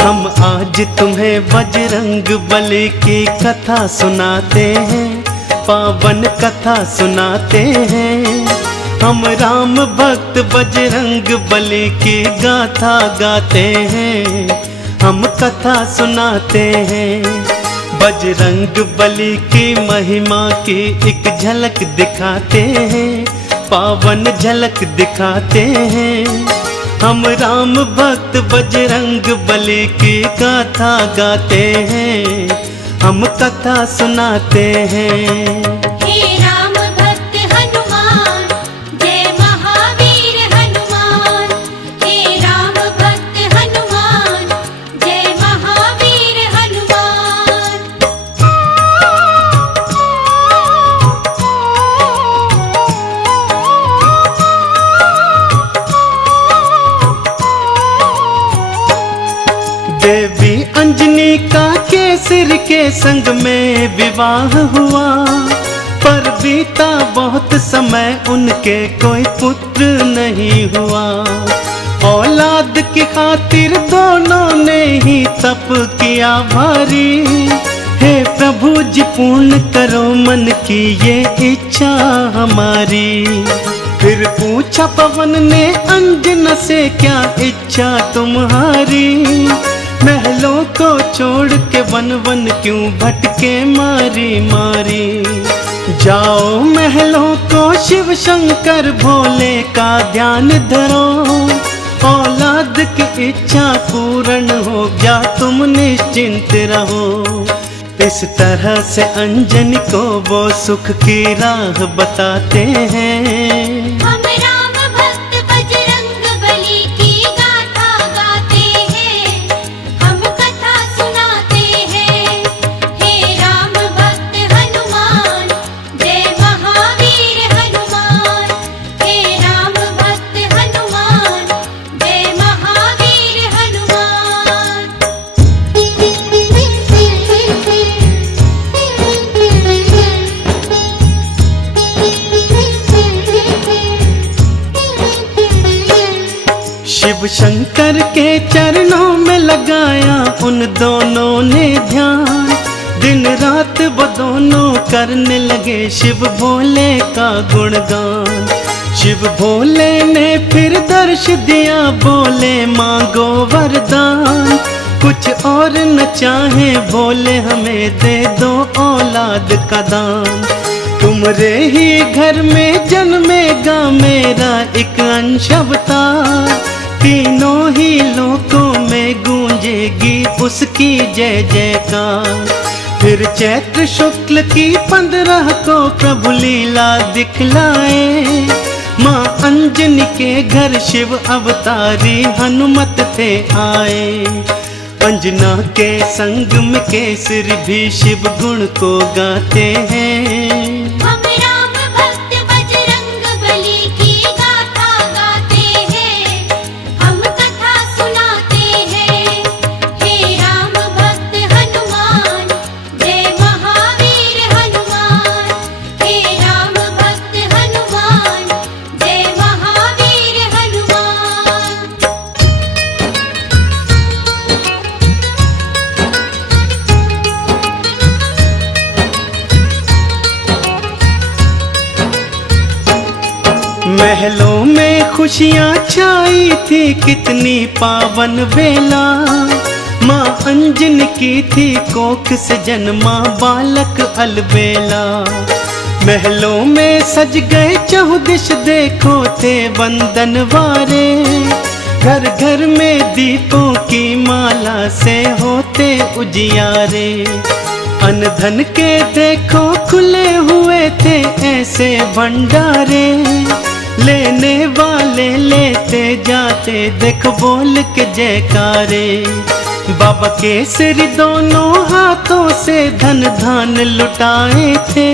हम आज तुम्हें बजरंग बली की कथा सुनाते हैं, पावन कथा सुनाते हैं। हम राम भक्त बजरंग बली की गाथा गाते हैं, हम कथा सुनाते हैं। बजरंग बली की महिमा की एक झलक दिखाते हैं, पावन झलक दिखाते हैं। हम राम भक्त बजरंग बली की गाथा गाते हैं, हम कथा सुनाते हैं। हे राम भक्त हनुमान, जय महावीर हनुमान। हे राम भक्त हनुमान, जय महावीर हनुमान। देवी अंजनी का केसर के संग में विवाह हुआ, पर बीता बहुत समय उनके कोई पुत्र नहीं हुआ। औलाद की खातिर दोनों ने ही तप किया भारी। हे प्रभु जी पूर्ण करो मन की ये इच्छा हमारी। फिर पूछा पवन ने अंजना से, क्या इच्छा तुम्हारी? महलों को छोड़ के वन वन क्यों भटके मारी मारी। जाओ महलों को शिव शंकर भोले का ध्यान धरो, औलाद की इच्छा पूर्ण हो गया तुम निश्चिंत रहो। इस तरह से अंजनी को वो सुख की राह बताते हैं। हम राम भक्त बजरंग बली की गाथा गाते हैं, हम कथा सुनाते हैं। हे राम भक्त हनुमान, जय महावीर हनुमान। हे राम भक्त हनुमान, जय महावीर हनुमान। शिव शंकर के चरणों में लगाया उन दोनों ने ध्यान। दिन रात वो दोनों करने लगे शिव भोले का गुणगान। शिव भोले ने फिर दर्श दिया, बोले मांगो वरदान। कुछ और न चाहे भोले हमें दे दो औलाद का दान। तुम्हारे ही घर में जन्मेगा मेरा एक अंश अवतार। तीनों ही लोकों में गूंजेगी उसकी जय जयकार। फिर चैत्र शुक्ल की 15 को प्रभु लीला दिखलाए। माँ अंजनी के घर शिव अवतारी हनुमत थे आए। अंजना के संग में केसरी भी शिव गुण को गाते हैं। हम राम भक्त बजरंग बली की गाथा गाते हैं, हम कथा सुनाते हैं। हे राम भक्त हनुमान, जय महावीर हनुमान। हे राम भक्त हनुमान, जय महावीर हनुमान। महलों में खुशियाँ छाई थी कितनी पावन बेला। माँ अंजनी की थी कोख से जन्मा बालक अलबेला। महलों में सज गए चहुदिश देखो थे बंदन वारे। घर घर में दीपों की माला से होते उजियारे। अन्न धन के देखो खुले हुए थे ऐसे भंडारे। लेने वाले लेते जाते देख बोल के जयकारे। बाबा केसरी दोनों हाथों से धन धान लुटाए थे।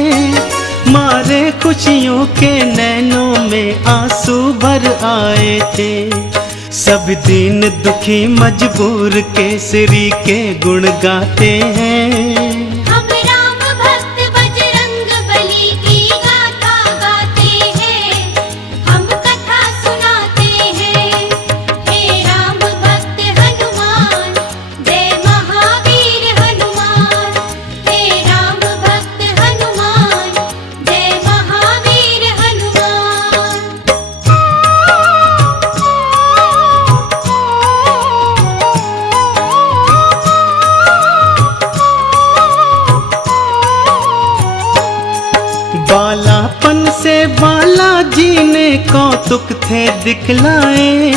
मारे खुशियों के नैनों में आंसू भर आए थे। सब दीन दुखी मजबूर केसरी के गुण गाते हैं। हम राम भक्त बजरंग बली की गाथा गाते हैं, हम कथा सुनाते हैं। हे राम भक्त हनुमान, जय महावीर हनुमान। हे राम भक्त हनुमान, जय महावीर हनुमान। बालापन से बालाजी ने कौतुक थे दिखलाए,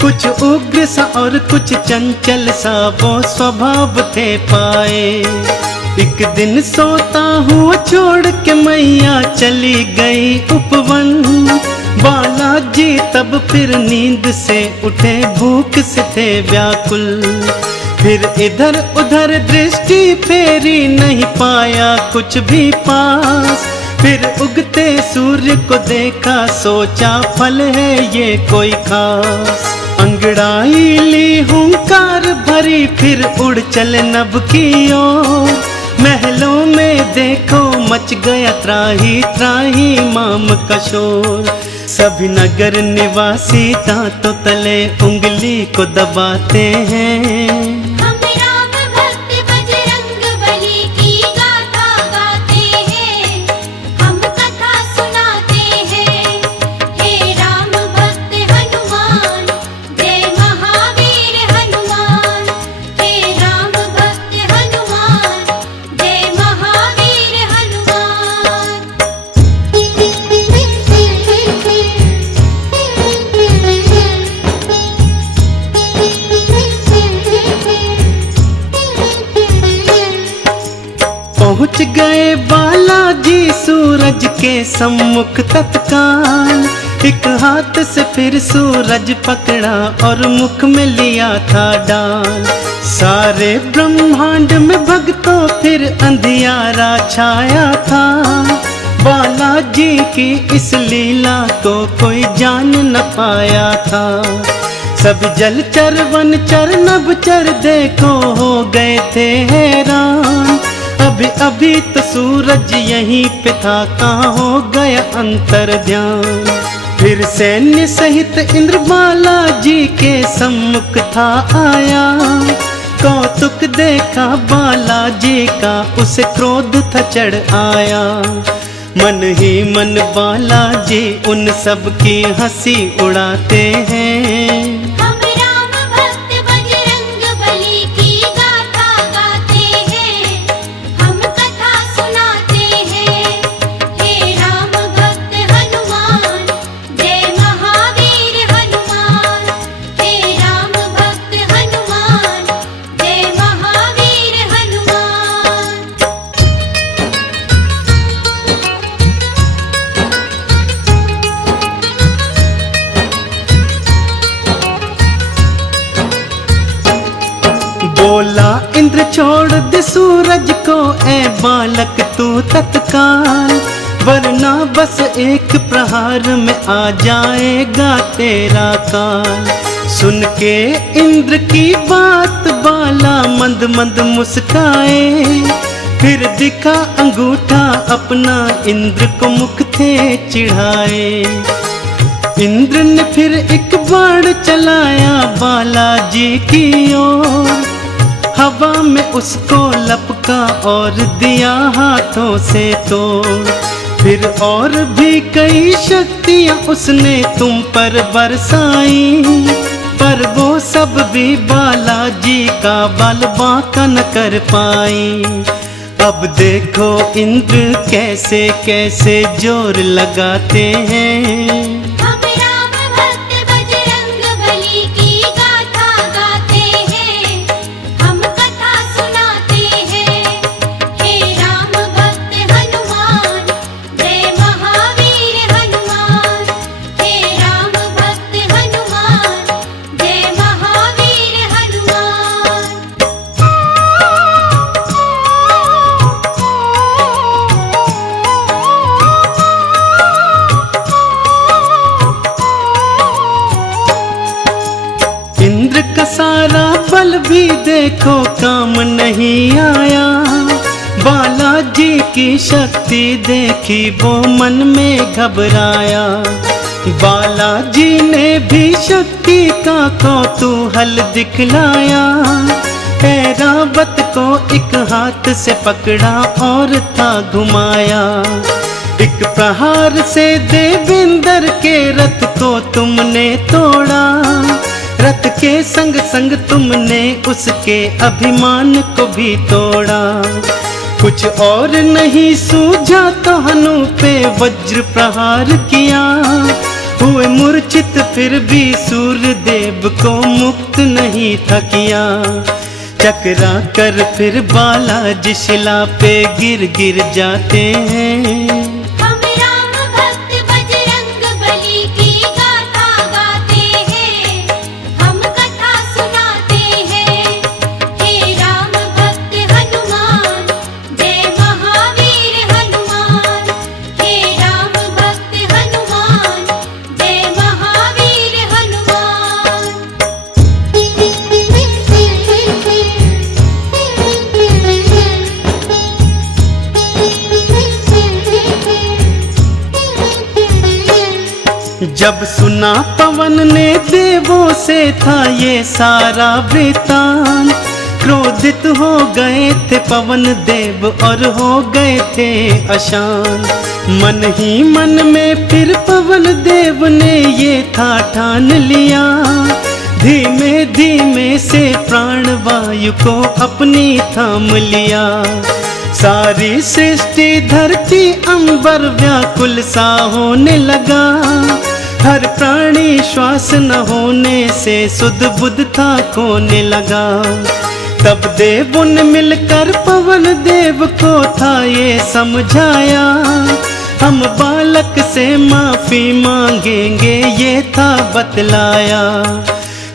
कुछ उग्र सा और कुछ चंचल सा वो स्वभाव थे पाए। एक दिन सोता हुआ छोड़ के मैया चली गई उपवन, बालाजी तब फिर नींद से उठे भूख से थे व्याकुल। फिर इधर उधर दृष्टि फेरी नहीं पाया कुछ भी पास, फिर उगते सूर्य को देखा सोचा फल है ये कोई खास। अंगड़ाई ली हुंकार भरी फिर उड़ चले नभ की ओर, महलों में देखो मच गया त्राही त्राही माम का शोर। सभी नगर निवासी दांतों तले उंगली को दबाते हैं। हम राम भक्त बजरंग बली की गाथा गाते हैं, हम कथा सुनाते हैं। हे राम भक्त हनुमान, जय महावीर हनुमान। हे राम भक्त हनुमान, जय महावीर हनुमान। पहुँच गए बालाजी सूरज के सम्मुख तत्काल, एक हाथ से फिर सूरज पकड़ा और मुख में लिया था डाल। सारे ब्रह्मांड में भक्तों फिर अंधियारा छाया था, बालाजी की इस लीला को कोई जान न पाया था। सब जलचर वनचर नभचर देखो हो गए थे हैरान, अभी अभी तो सूरज यहीं पे था कहाँ हो गया अंतर ध्यान। फिर सैन्य सहित इंद्र बालाजी के सम्मुख था आया, कौतुक देखा बालाजी का उसे क्रोध था चढ़ आया। मन ही मन बालाजी उन सब की हंसी उड़ाते हैं। हम राम भक्त बजरंग बली की गाथा गाते हैं, हम कथा सुनाते हैं। हे राम भक्त हनुमान, जय महावीर हनुमान। हे राम भक्त हनुमान, जय महावीर हनुमान। बोला इंद्र छोड़ दे सूरज को ए बालक तू तत्काल, वरना बस एक प्रहार में आ जाएगा तेरा काल। सुन के इंद्र की बात बाला मंद मंद मुस्काए, फिर दिखा अंगूठा अपना इंद्र को मुख थे चिढ़ाए। इंद्र ने फिर एक बाण चलाया बालाजी की ओर, हवा में उसको लपका और दिया हाथों से तोड़। फिर और भी कई शक्तियां उसने तुम पर बरसाई, पर वो सब भी बालाजी का बल बांका न कर पाई। अब देखो इंद्र कैसे कैसे जोर लगाते हैं। हम राम भक्त बजरंग बली की गाथा गाते हैं, हम कथा सुनाते हैं। हे राम भक्त हनुमान, जय महावीर हनुमान। हे राम भक्त हनुमान, जय महावीर हनुमान। इंद्र का सारा बल भी देखो काम नहीं आया। बालाजी की शक्ति देखी वो मन में घबराया। बालाजी ने भी शक्ति का कौतूहल दिखलाया। ऐरावत को एक हाथ से पकड़ा और था घुमाया। एक प्रहार से देवेंद्र के रथ को तुमने तोड़ा। रथ के संग संग तुमने उसके अभिमान को भी तोड़ा। कुछ और नहीं सूझा तो हनु पे वज्र प्रहार किया। हुए मूर्छित फिर भी सूर्यदेव को मुक्त नहीं था किया। चकरा कर फिर बालाजी शिला पे गिर गिर जाते हैं। हम राम भक्त बजरंग बली की गाथा गाते हैं। हम कथा सुनाते हैं। हे राम भक्त हनुमान जय महावीर हनुमान। हे राम भक्त हनुमान जय महावीर हनुमान। जब सुना पवन ने देवों से था ये सारा वृतांत। क्रोधित हो गए थे पवन देव और हो गए थे अशांत। मन ही मन में फिर पवन देव ने ये था ठान लिया। धीमे धीमे से प्राणवायु को अपनी थाम लिया। सारी सृष्टि धरती अंबर व्याकुल सा होने लगा। हर प्राणी श्वास न होने से सुध बुध था खोने लगा। तब देवों ने मिलकर पवन देव को था ये समझाया। हम बालक से माफी मांगेंगे ये था बतलाया।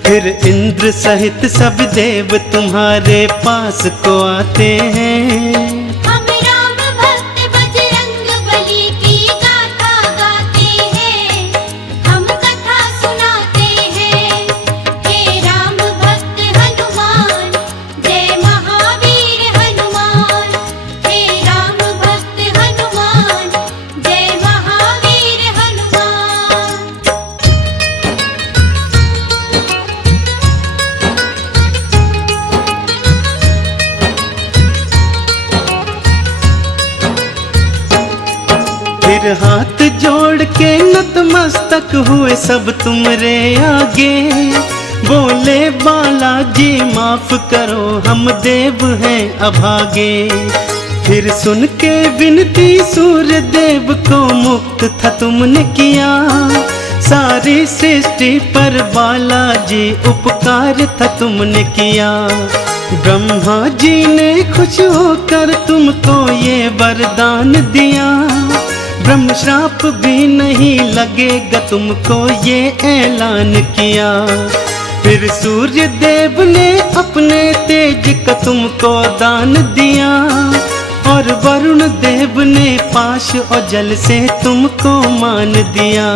फिर इंद्र सहित सब देव तुम्हारे पास को आते हैं। हम राम भक्त बजरंग बली की गाथा गाते हैं। हम कथा सुनाते हैं। हे राम भक्त हनुमान जय महावीर हनुमान। हे राम भक्त हनुमान जय महावीर हनुमान। फिर हाथ जोड़ के नतमस्तक हुए सब तुमरे आगे। बोले बालाजी माफ करो हम देव हैं अभागे। फिर सुन के विनती सूर्य देव को मुक्त था तुमने किया। सारी सृष्टि पर बालाजी उपकार था तुमने किया। ब्रह्मा जी ने खुश होकर तुमको ये वरदान दिया। ब्रह्म श्राप भी नहीं लगेगा तुमको ये ऐलान किया। फिर सूर्य देव ने अपने तेज का तुमको दान दिया। और वरुण देव ने पाश और जल से तुमको मान दिया।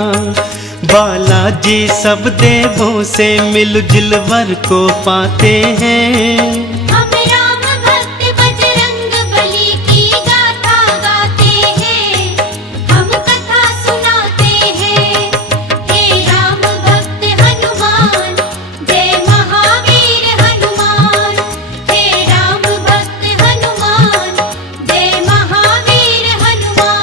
बालाजी सब देवों से मिलजुल वर को पाते हैं। हम राम भक्त बजरंग बली की गाथा गाते हैं। हम कथा सुनाते हैं। हे राम भक्त हनुमान जय महावीर हनुमान। हे राम भक्त हनुमान जय महावीर हनुमान।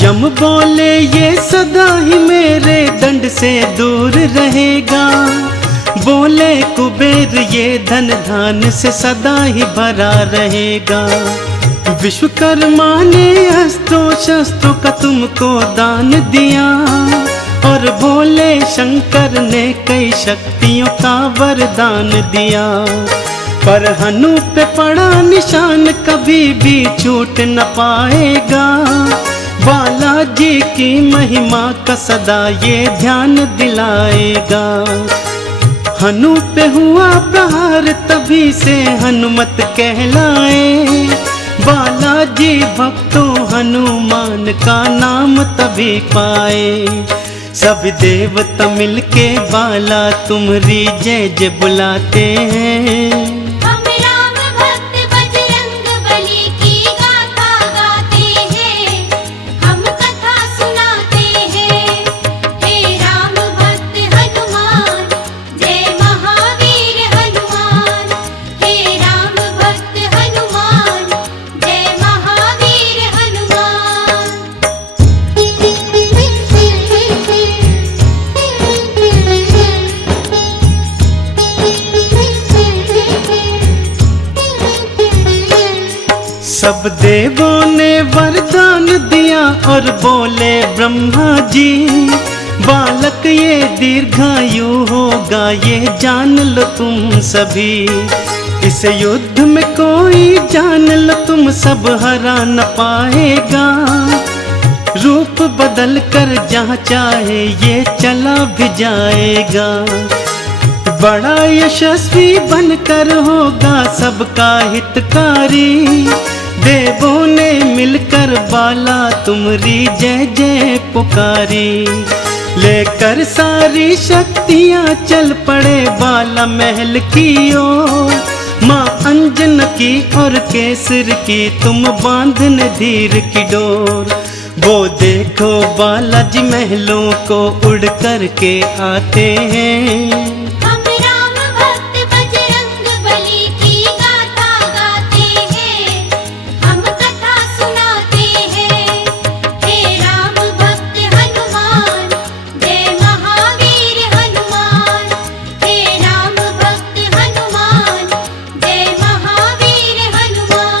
यम बोले ये सदा ही मेरे दंड से दूर रहेगा। बोले कुबेर ये धन धान से सदा ही भरा रहेगा। विश्वकर्मा ने अस्त्रों शस्त्रों का तुमको दान दिया। और भोले शंकर ने कई शक्तियों का वरदान दिया। पर हनु पे पड़ा निशान कभी भी छूट न पाएगा। बालाजी की महिमा का सदा ये ध्यान दिलाएगा। हनु पे हुआ प्रहार तभी से हनुमत कहलाए। बालाजी भक्तों हनुमान का नाम तभी पाए। सब देवता मिलके बाला तुम्हारी जय जय बुलाते हैं। हम राम भक्त बजरंग बली की गाथा गाते हैं, हम कथा सुनाते हैं। हे राम भक्त हनुमान, जय महावीर हनुमान। हे राम भक्त हनुमान, जय महावीर हनुमान। सब देवों ने वरदान दिया और बोले ब्रह्मा जी, बालक ये दीर्घायु होगा ये जान लो तुम सभी। इस युद्ध में कोई जान लो तुम सब हरा न पाएगा। रूप बदल कर जहाँ चाहे ये चला भी जाएगा। बड़ा यशस्वी बनकर होगा सबका हितकारी। देवों ने मिलकर बाला तुम्हारी जय जय पुकारी। लेकर सारी शक्तियाँ चल पड़े बाला महल की ओर। माँ अंजन की और केसर की तुम बांधने धीर की डोर। वो देखो बालाजी महलों को उड़ कर के आते हैं। हम राम भक्त बजरंग बली की गाथा गाते हैं, हम कथा सुनाते हैं। हे राम भक्त हनुमान, जय महावीर हनुमान। हे राम भक्त हनुमान, जय महावीर हनुमान।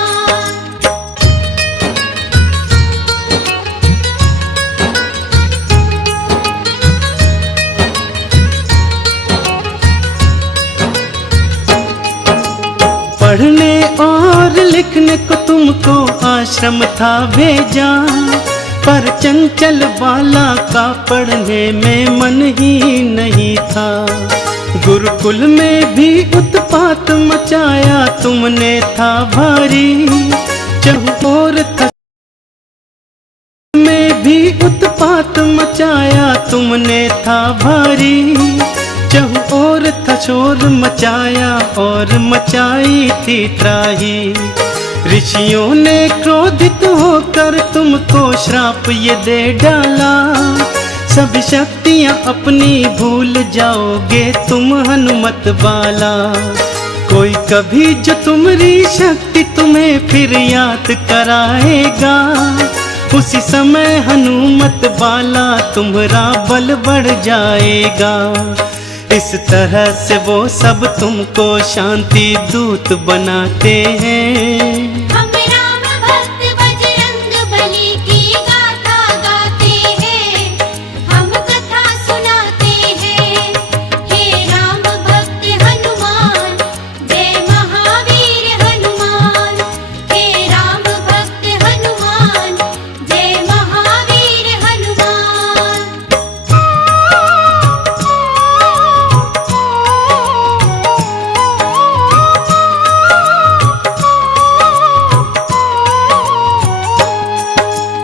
पढ़ने और लिखने को तुमको आश्रम था भेजा, पर चंचल बाला का पढ़ने में मन ही नहीं था। गुरुकुल में भी उत्पात मचाया तुमने था भारी। चहुओर में भी उत्पात मचाया तुमने था भारी। चहुओर था शोर मचाया और मचाई थी त्राही। ऋषियों ने क्रोधित होकर तुमको श्राप ये दे डाला। सभी शक्तियाँ अपनी भूल जाओगे तुम हनुमत बाला। कोई कभी जो तुम्हारी शक्ति तुम्हें फिर याद कराएगा। उसी समय हनुमत बाला तुम्हारा बल बढ़ जाएगा। इस तरह से वो सब तुमको शांति दूत बनाते हैं। हम राम भक्त बजरंग बली की गाथा गाते हैं, हम कथा सुनाते हैं। हे राम भक्त हनुमान, जय महावीर हनुमान। हे राम भक्त हनुमान, जय महावीर हनुमान।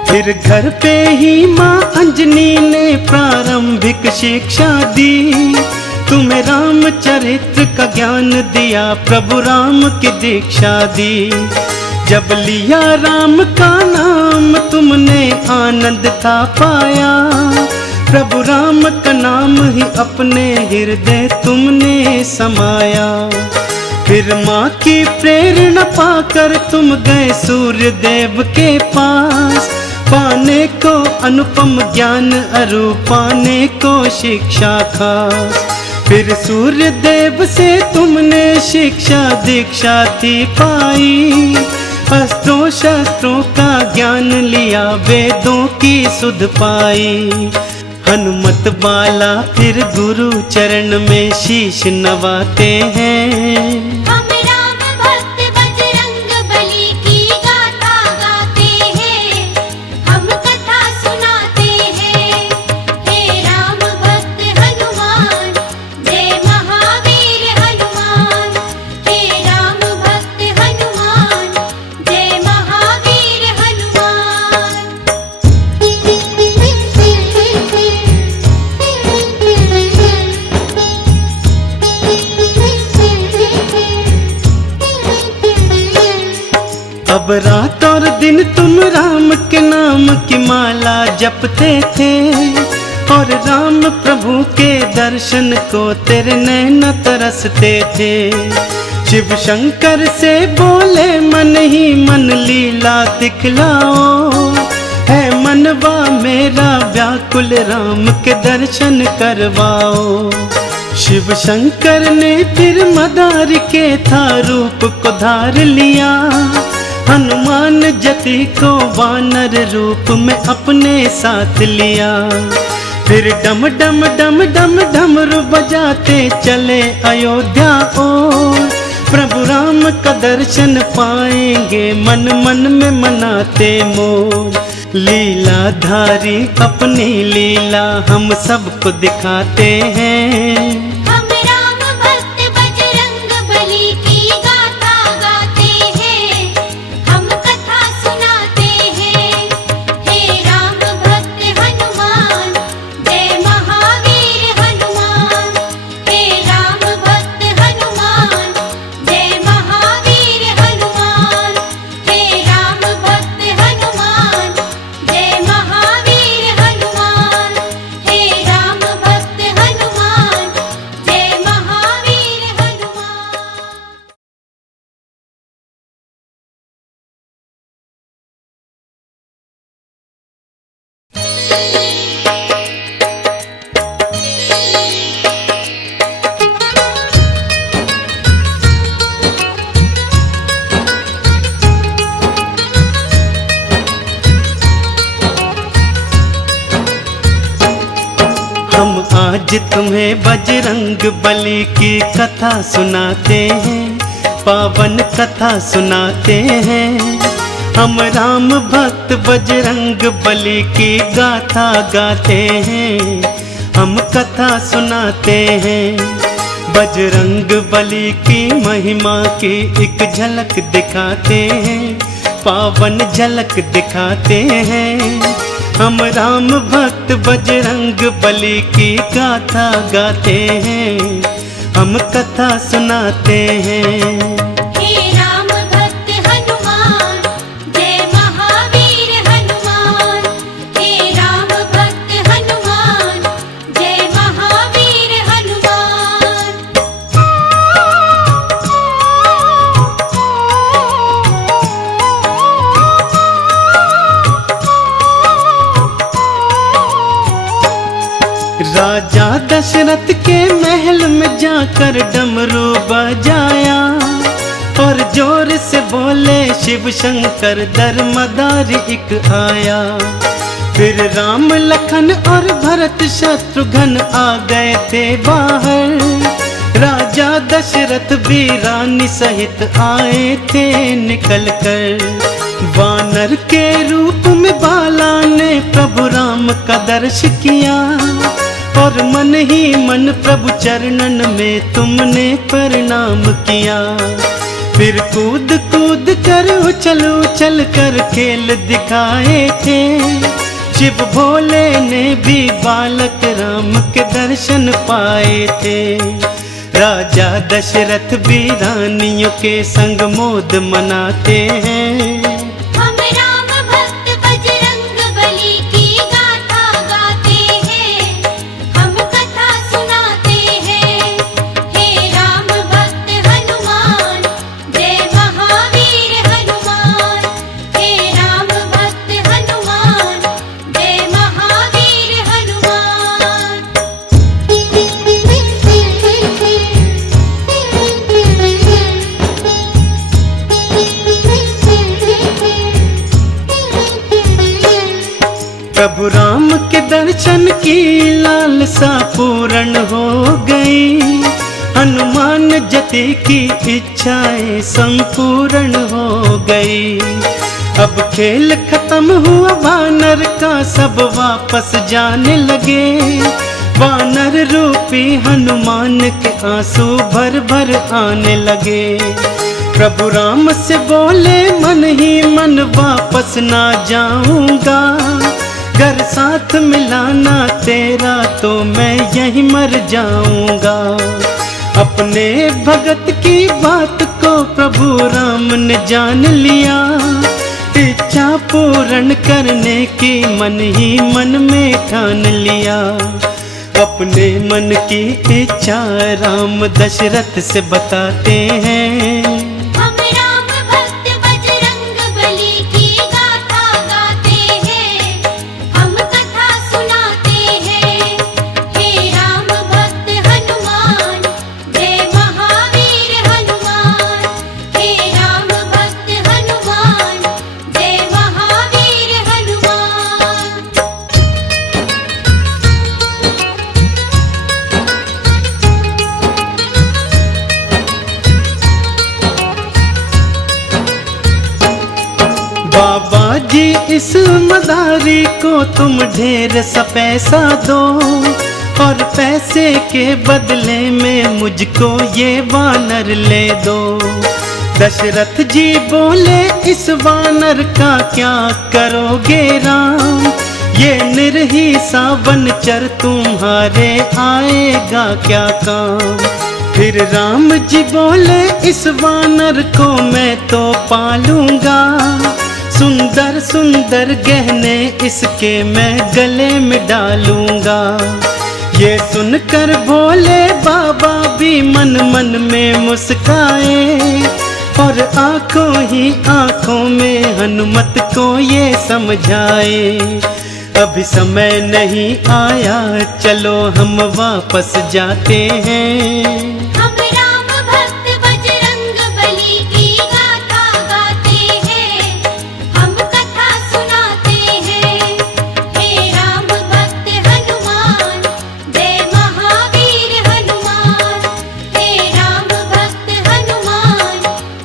फिर घर पे ही माँ अंजनी ने प्रारंभिक शिक्षा दी। तुम्हें रामचरित्र का ज्ञान दिया, प्रभु राम की दीक्षा दी। जब लिया राम का नाम तुमने आनंद था पाया। प्रभु राम का नाम ही अपने हृदय तुमने समाया। फिर माँ की प्रेरणा पाकर तुम गए सूर्य देव के पास। पाने को अनुपम ज्ञान अरु पाने को शिक्षा खास। फिर सूर्य देव से तुमने शिक्षा दीक्षा थी पाई। अस्त्रों शस्त्रों का ज्ञान लिया, वेदों की सुध पाई। हनुमत बाला फिर गुरु चरण में शीश नवाते हैं। हम राम भक्त बजरंग बली की गाथा गाते हैं, हम कथा सुनाते हैं। हे राम भक्त हनुमान, जय महावीर अब रात और दिन तुम राम के नाम की माला जपते थे, और राम प्रभु के दर्शन को तेरे नैन तरसते थे। शिव शंकर से बोले मन ही मन लीला दिखलाओ, है मनवा मेरा व्याकुल राम के दर्शन करवाओ। शिव शंकर ने फिर मदारी के था रूप को धार लिया, हनुमान जति को वानर रूप में अपने साथ लिया। फिर डम डम डम डम डमरू बजाते चले अयोध्या ओर, प्रभु राम का दर्शन पाएंगे मन मन में मनाते मोर। लीलाधारी अपनी लीला हम सबको दिखाते हैं, हम राम भक्त बजरंग बली की गाथा गाते हैं, हम कथा सुनाते हैं। हे राम भक्त हनुमान, जय महावीर हनुमान। हे राम भक्त हनुमान, जय महावीर हनुमान। हे राम भक्त हनुमान, जय महावीर हनुमान। हे राम भक्त हनुमान, जय महावीर हनुमान। हम आज तुम्हें बजरंग बली की कथा सुनाते हैं, पावन कथा सुनाते हैं। हम राम भक्त बजरंग बली की गाथा गाते हैं, हम कथा सुनाते हैं। बजरंग बली की महिमा की एक झलक दिखाते हैं, पावन झलक दिखाते हैं। हम राम भक्त बजरंग बली की गाथा गाते हैं, हम कथा सुनाते हैं। हे राम भक्त हनुमान, जय महावीर हनुमान। हे राम भक्त हनुमान, जय महावीर हनुमान। राजा दशरथ के महल में जाकर डमरू बजाया, और जोर से बोले शिव शंकर दरमदारी एक आया। फिर राम लखन और भरत शत्रुघ्न आ गए थे बाहर, राजा दशरथ भी रानी सहित आए थे निकल कर। वानर के रूप में बाला ने प्रभु राम का दर्श किया, और मन ही मन प्रभु चरणन में तुमने प्रणाम किया। फिर कूद कूद कर उछल उछल कर खेल दिखाए थे, शिव भोले ने भी बालक राम के दर्शन पाए थे। राजा दशरथ भी रानियों के संग मोद मनाते हैं, हम राम भक्त बजरंग बली की गाथा गाते हैं, हम कथा सुनाते हैं। हे राम भक्त हनुमान, जय महावीर हनुमान। हे राम भक्त हनुमान, जय महावीर हनुमान। प्रभु राम के दर्शन की लालसा पूर्ण हो गई, हनुमान जति की इच्छाएं संपूर्ण हो गई। अब खेल खत्म हुआ वानर का, सब वापस जाने लगे। वानर रूपी हनुमान के आंसू भर भर आने लगे। प्रभु राम से बोले मन ही मन वापस ना जाऊंगा, घर साथ मिलाना तेरा तो मैं यहीं मर जाऊंगा। अपने भगत की बात को प्रभु राम ने जान लिया, इच्छा पूर्ण करने की मन ही मन में ठान लिया। अपने मन की इच्छा राम दशरथ से बताते हैं। हम राम भक्त बजरंग बली की गाथा गाते हैं, हम कथा सुनाते हैं। हे राम भक्त हनुमान, जय महावीर हनुमान। हे राम भक्त हनुमान, जय महावीर हनुमान। बाबा जी इस मदारी को तुम ढेर सा पैसा दो, और पैसे के बदले में मुझको ये वानर ले दो। दशरथ जी बोले इस वानर का क्या करोगे राम, ये निर्ही सा बनचर तुम्हारे आएगा क्या काम। फिर राम जी बोले इस वानर को मैं तो पालूंगा, सुंदर सुंदर गहने इसके मैं गले में डालूंगा। ये सुनकर भोले बाबा भी मन मन में मुस्काए, और आंखों ही आंखों में हनुमत को ये समझाए। अभी समय नहीं आया, चलो हम वापस जाते हैं। हम राम भक्त बजरंग बली की गाथा गाते हैं, हम कथा सुनाते हैं। हे राम भक्त हनुमान, जय महावीर हनुमान। हे राम भक्त हनुमान,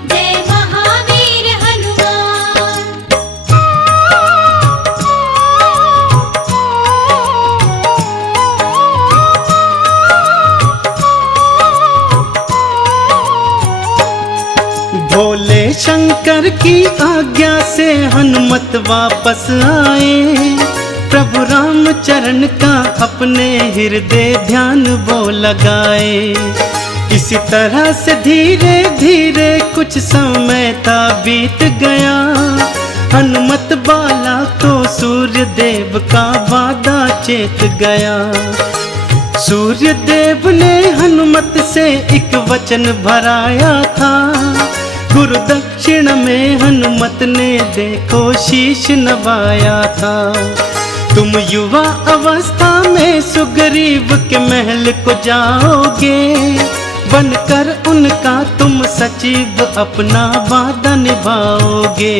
जय महावीर हनुमान। भोले शंकर की आज्ञा से हनुमत वापस आए, प्रभु राम चरण का अपने हृदय ध्यान वो लगाए। इसी तरह से धीरे धीरे कुछ समय था बीत गया, हनुमत बाला को सूर्य देव का वादा चेत गया। सूर्य देव ने हनुमत से एक वचन भराया था, गुरु दक्षिण में हनुमत ने देखो शीश नवाया था। तुम युवा अवस्था में सुग्रीव के महल को जाओगे, बनकर उनका तुम सचिव अपना वादा निभाओगे।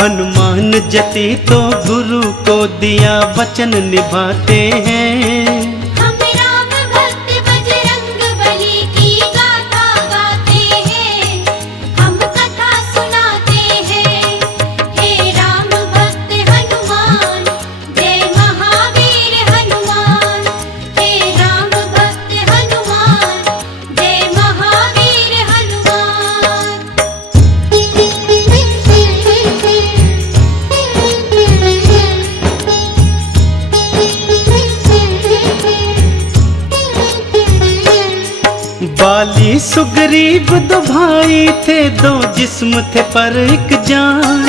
हनुमान जति तो गुरु को दिया वचन निभाते हैं। हम राम भक्त बजरंग बली की गाथा गाते हैं, हम कथा सुनाते हैं। हे राम भक्त हनुमान, जय महावीर हनुमान। हे राम भक्त हनुमान, जय महावीर हनुमान। बाली सुग्रीव दो भाई थे, दो जिस्म थे पर एक जान।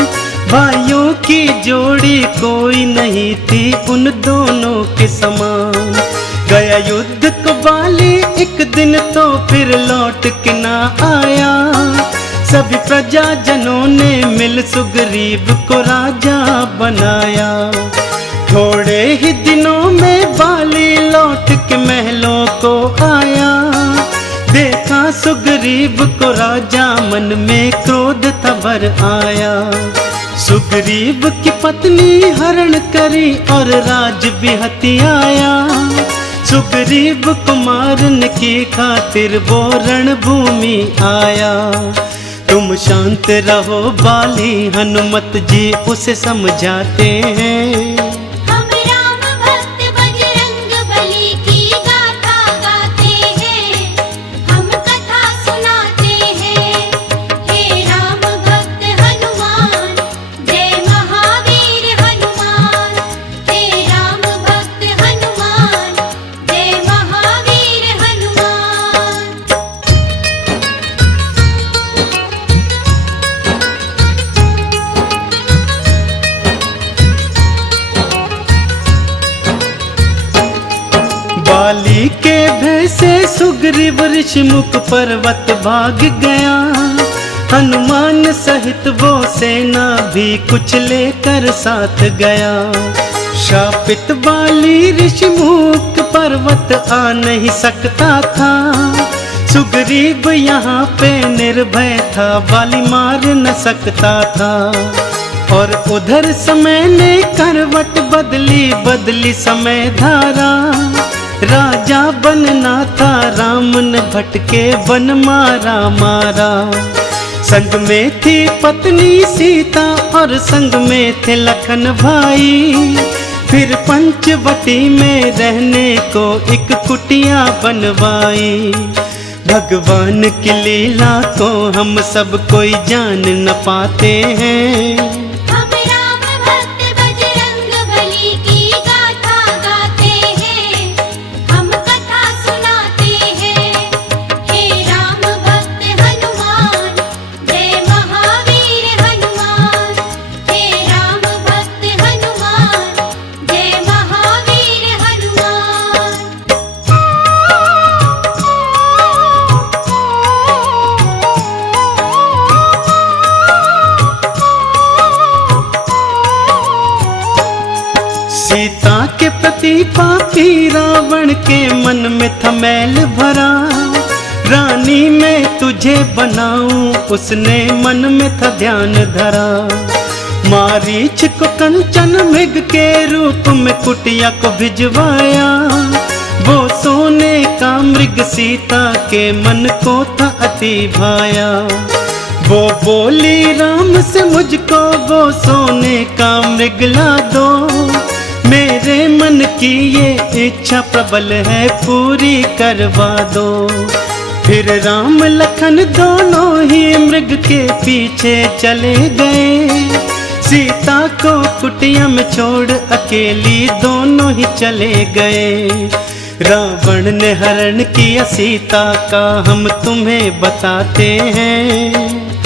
भाइयों की जोड़ी कोई नहीं थी उन दोनों के समान। गया युद्ध को बाली एक दिन तो फिर लौट के ना आया, सभी प्रजाजनों ने मिल सुग्रीव को राजा बनाया। थोड़े ही दिनों में बाली लौट के महलों को आया, देखा सुग्रीव को राजा मन में क्रोध था भर आया। सुग्रीव की पत्नी हरण करी और राज भी हथियाया, सुग्रीव को मारने की खातिर वो रणभूमि आया। तुम शांत रहो बाली, हनुमत जी उसे समझाते हैं। हम राम भक्त बजरंग बली की गाथा गाते हैं, हम कथा सुनाते हैं। हे राम भक्त हनुमान, जय महावीर हनुमान। हे राम भक्त हनुमान, जय महावीर हनुमान। सुग्रीव ऋषिमुख पर्वत भाग गया, हनुमान सहित वो सेना भी कुछ लेकर साथ गया। शापित बाली ऋषिमुख पर्वत आ नहीं सकता था, सुग्रीव यहाँ पे निर्भय था, बाली मार न सकता था। और उधर समय ने करवट बदली, बदली समय धारा, राजा बनना था राम ने भटके वन मारा मारा। संग में थी पत्नी सीता और संग में थे लखन भाई, फिर पंचवटी में रहने को एक कुटिया बनवाई। भगवान की लीला को हम सब कोई जान न पाते हैं, हम राम भक्त बजरंग बली की गाथा गाते हैं, हम कथा सुनाते हैं। हे राम भक्त हनुमान, जय महावीर हनुमान। हे राम भक्त हनुमान, जय महावीर हनुमान। सीता के प्रति पापी रावण के मन में था मैल भरा, रानी मैं तुझे बनाऊं उसने मन में था ध्यान धरा। मारीच को कंचन मृग के रूप में कुटिया को भिजवाया, वो सोने का मृग सीता के मन को था अति भाया। वो बोली राम से मुझको वो सोने का मृग ला दो, मेरे मन की ये इच्छा प्रबल है पूरी करवा दो। फिर राम लखन दोनों ही मृग के पीछे चले गए, सीता को कुटिया में छोड़ अकेली दोनों ही चले गए। रावण ने हरण किया सीता का हम तुम्हें बताते हैं,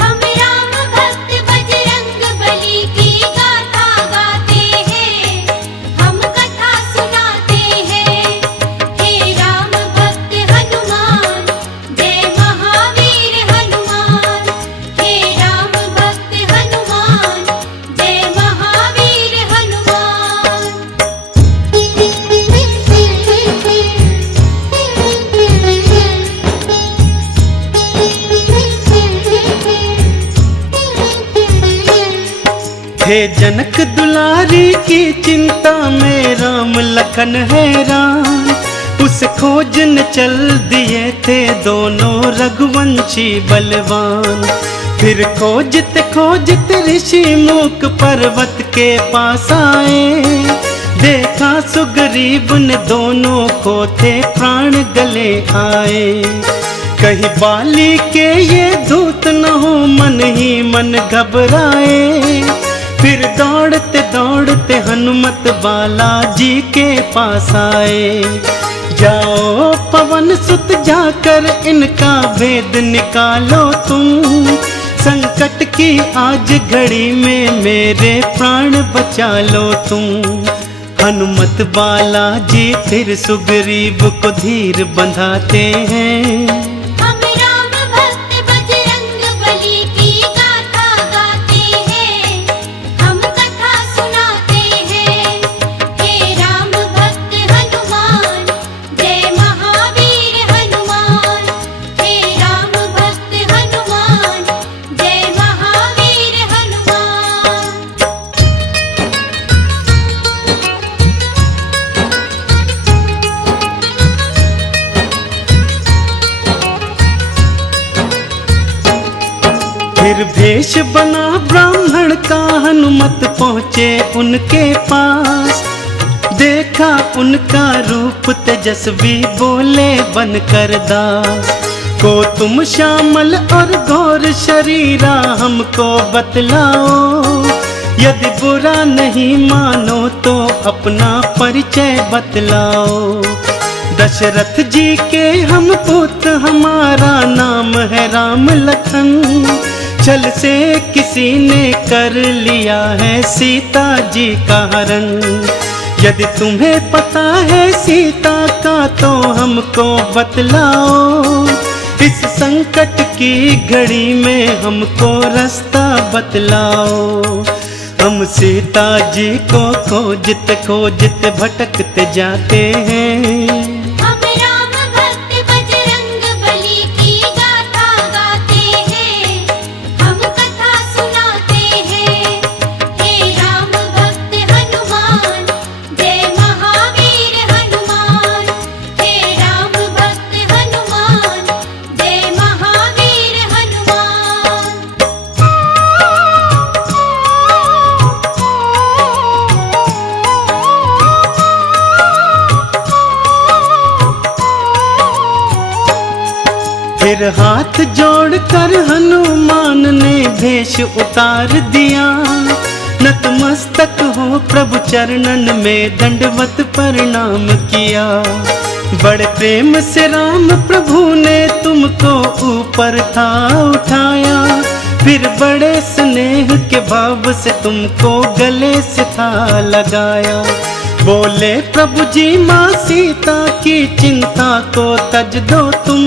हम राम भक्त बजरंग बली की गाथा गाते हैं, हम कथा सुनाते हैं। हे राम भक्त हनुमान, जय महावीर हनुमान। हे राम भक्त हनुमान, जय महावीर हनुमान। हे जनक दुलारी की चिंता में राम लखन हैरान, उस खोज न चल दिए थे दोनों रघुवंशी बलवान। फिर खोजते खोजते ऋषि मुख पर्वत के पास आए, देखा सुग्रीव ने दोनों को थे प्राण गले आए। कहीं बाली के ये दूत न हो मन ही मन घबराए, फिर दौड़ते दौड़ते हनुमत बाला जी के पास आए। जाओ पवन सुत जाकर इनका भेद निकालो तुम, संकट की आज घड़ी में मेरे प्राण बचा लो तुम। हनुमत बाला जी फिर सुग्रीव को धीर बंधाते हैं, हम राम भक्त बजरंग बली की गाथा गाते हैं, हम कथा सुनाते हैं। हे राम भक्त हनुमान, जय महावीर हनुमान। हे राम भक्त हनुमान, जय महावीर हनुमान। फिर भेष बना ब्राह्मण का हनुमत पहुँचे उनके पास, देखा उनका रूप तेजस्वी बोले बनकर दास। को तुम श्यामल और गौर शरीरा हमको बतलाओ, यदि बुरा नहीं मानो तो अपना परिचय बतलाओ। दशरथ जी के हम पुत्र हमारा नाम है राम लखन, छल से किसी ने कर लिया है सीता जी का हरण। यदि तुम्हें पता है सीता का तो हमको बतलाओ, इस संकट की घड़ी में हमको रास्ता बतलाओ। हम सीता जी को खोजते खोजते भटकते जाते हैं। हम राम भक्त बजरंग बली की गाथा गाते हैं, हम कथा सुनाते हैं। हे राम भक्त हनुमान, जय महावीर हनुमान। हे राम भक्त हनुमान, जय महावीर हनुमान। फिर हाथ जोड़कर हनुमान ने भेष उतार दिया, नतमस्तक हो प्रभु चरणन में दंडवत प्रणाम किया। बड़े प्रेम से राम प्रभु ने तुमको ऊपर था उठाया, फिर बड़े स्नेह के भाव से तुमको गले से था लगाया। बोले प्रभु जी माँ सीता की चिंता को तज दो तुम,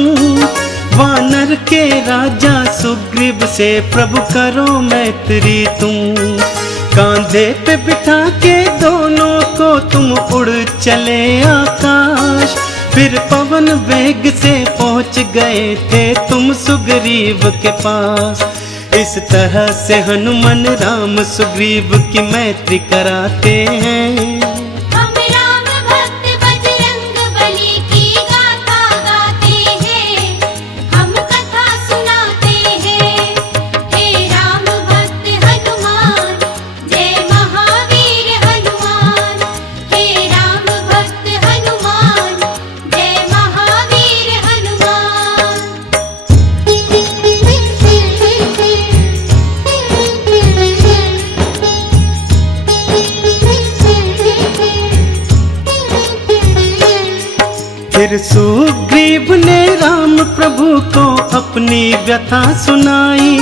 वानर के राजा सुग्रीव से प्रभु करो मैत्री तुम। कांधे पे बिठा के दोनों को तुम उड़ चले आकाश, फिर पवन वेग से पहुंच गए थे तुम सुग्रीव के पास। इस तरह से हनुमान राम सुग्रीव की मैत्री कराते हैं। हम राम भक्त बजरंग बली की गाथा गाते हैं, हम कथा सुनाते हैं। हे राम भक्त हनुमान, जय महावीर हनुमान। हे राम भक्त हनुमान, जय महावीर हनुमान। फिर सुग्रीव ने राम प्रभु को अपनी व्यथा सुनाई।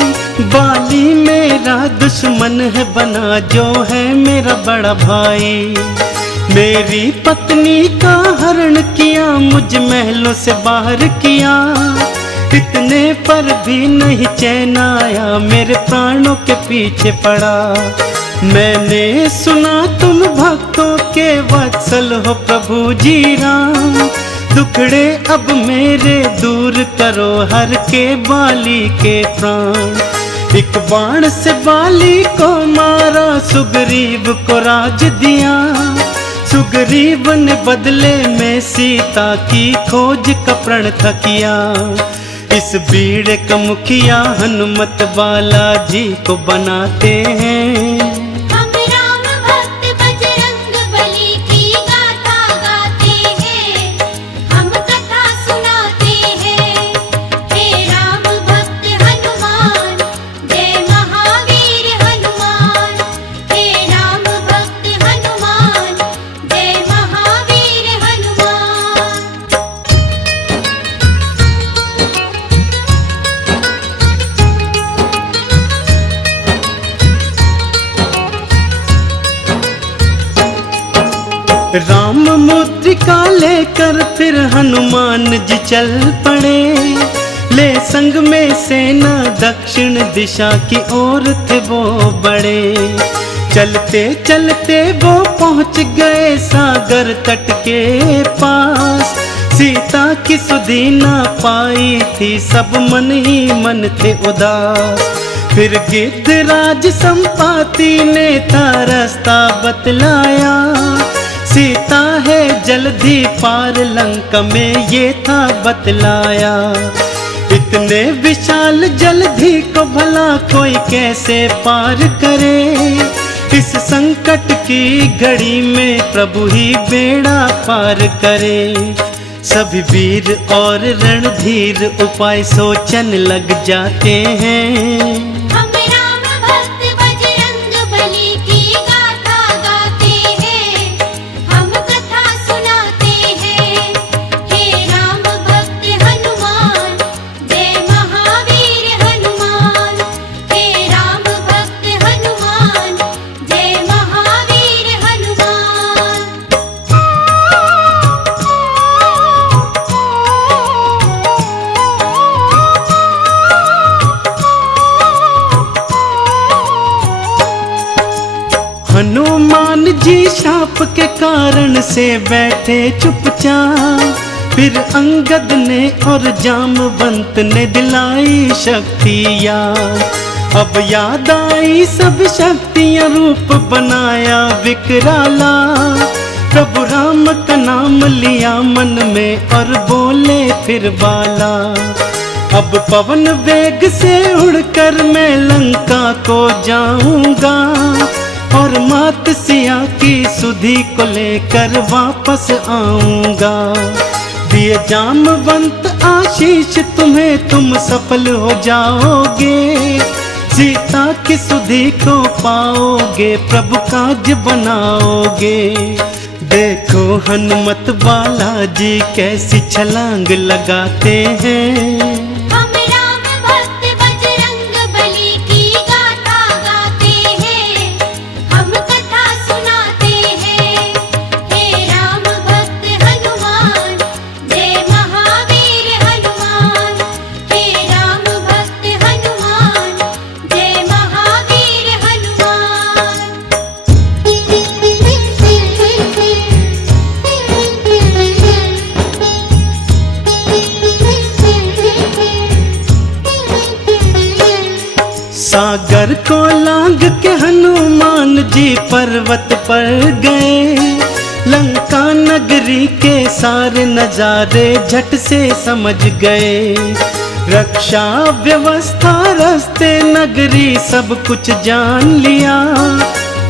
बाली मेरा दुश्मन है बना जो है मेरा बड़ा भाई, मेरी पत्नी का हरण किया, मुझ महलों से बाहर किया। इतने पर भी नहीं चैन आया, मेरे प्राणों के पीछे पड़ा। मैंने सुना तुम भक्तों के वत्सल हो प्रभु जी राम, दुखड़े अब मेरे दूर करो हर के बाली के प्राण। एक बाण से बाली को मारा, सुग्रीव को राज दिया। सुग्रीव ने बदले में सीता की खोज का प्रण था किया। इस बीड़े का मुखिया हनुमत बाला जी को बनाते हैं। हम राम भक्त बजरंग बली की गाथा गाते हैं, हम कथा सुनाते हैं। हे राम भक्त हनुमान, जय महावीर हनुमान। हे राम भक्त हनुमान, जय महावीर हनुमान। राम मुद्रिका लेकर फिर हनुमान जी चल पड़े, ले संग में सेना दक्षिण दिशा की ओर थे वो बड़े। चलते चलते वो पहुंच गए सागर तट के पास, सीता की सुधि ना पाई थी, सब मन ही मन थे उदास। फिर गिद्धराज संपाति ने था रास्ता बतलाया, सीता है जल्दी पार लंका में ये था बतलाया। इतने विशाल जलधि को भला कोई कैसे पार करे, इस संकट की घड़ी में प्रभु ही बेड़ा पार करे। सभी वीर और रणधीर उपाय सोचन लग जाते हैं। हम राम भक्त बजरंग बली की गाथा गाते हैं, हम कथा सुनाते हैं। हे राम भक्त हनुमान, जय महावीर हनुमान। हे राम भक्त हनुमान, जय महावीर हनुमान। शाप के कारण से बैठे चुपचाप, फिर अंगद ने और जामवंत ने दिलाई शक्ति याद। अब याद आई सब शक्तियां, रूप बनाया विकराला। प्रभु राम का नाम लिया मन में और बोले फिर बाला। अब पवन वेग से उड़कर मैं लंका को जाऊंगा, और मात सिया की सुधि को लेकर वापस आऊंगा। दिए जामवंत आशीष तुम्हें, तुम सफल हो जाओगे। सीता की सुधि को पाओगे, प्रभु काज बनाओगे। देखो हनुमत बालाजी कैसी छलांग लगाते हैं। हम राम भक्त बजरंग बली की गाथा गाते हैं, हम कथा सुनाते हैं। हे राम भक्त हनुमान, जय महावीर हनुमान। हे राम भक्त हनुमान, जय महावीर हनुमान। सागर को लांग के हनुमान जी पर्वत पर गए। लंका नगरी के सारे नजारे झट से समझ गए। रक्षा व्यवस्था रास्ते नगरी सब कुछ जान लिया,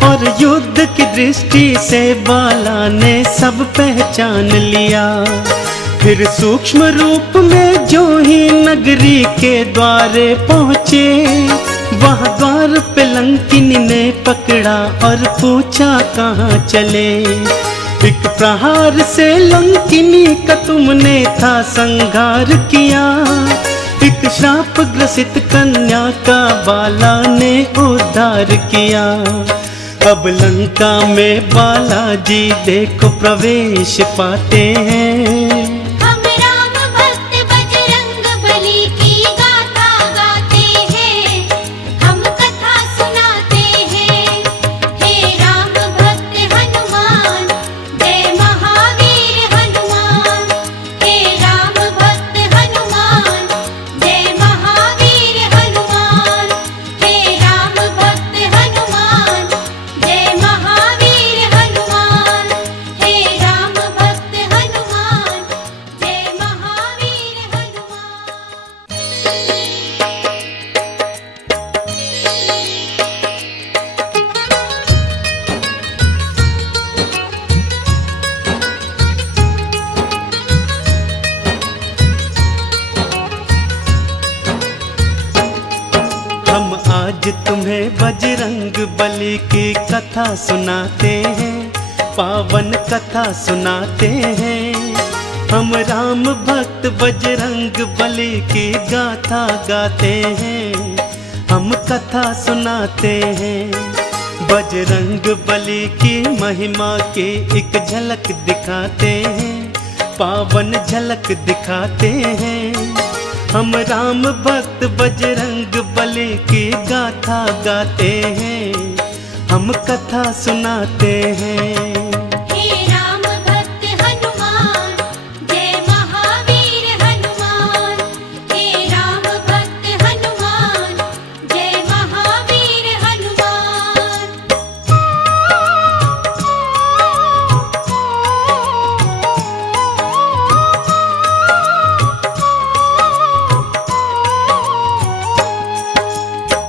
और युद्ध की दृष्टि से बाला ने सब पहचान लिया। फिर सूक्ष्म रूप में जो ही नगरी के द्वारे पहुँचे, वहाँ द्वार पे लंकिनी ने पकड़ा और पूछा कहाँ चले। एक प्रहार से लंकिनी का तुमने था संहार किया, एक श्राप ग्रसित कन्या का बाला ने उद्धार किया। अब लंका में बालाजी देखो प्रवेश पाते हैं। हम राम भक्त बजरंग बली की गाथा गाते हैं, हम कथा सुनाते हैं। हे राम भक्त हनुमान, जय महावीर हनुमान। हे राम भक्त हनुमान, जय महावीर हनुमान। हे राम भक्त हनुमान, जय महावीर हनुमान। हे राम भक्त हनुमान, जय महावीर हनुमान। हम आज तुम्हें बजरंग बली की कथा सुनाते हैं, पावन कथा सुनाते हैं। हम राम भक्त बजरंग बली की गाथा गाते हैं, हम कथा सुनाते हैं। बजरंग बली की महिमा की एक झलक दिखाते हैं, पावन झलक दिखाते हैं। हम राम भक्त बजरंग बली की गाथा गाते हैं, हम कथा सुनाते हैं। हे राम भक्त हनुमान, जय महावीर हनुमान। हे राम भक्त हनुमान, जय महावीर हनुमान।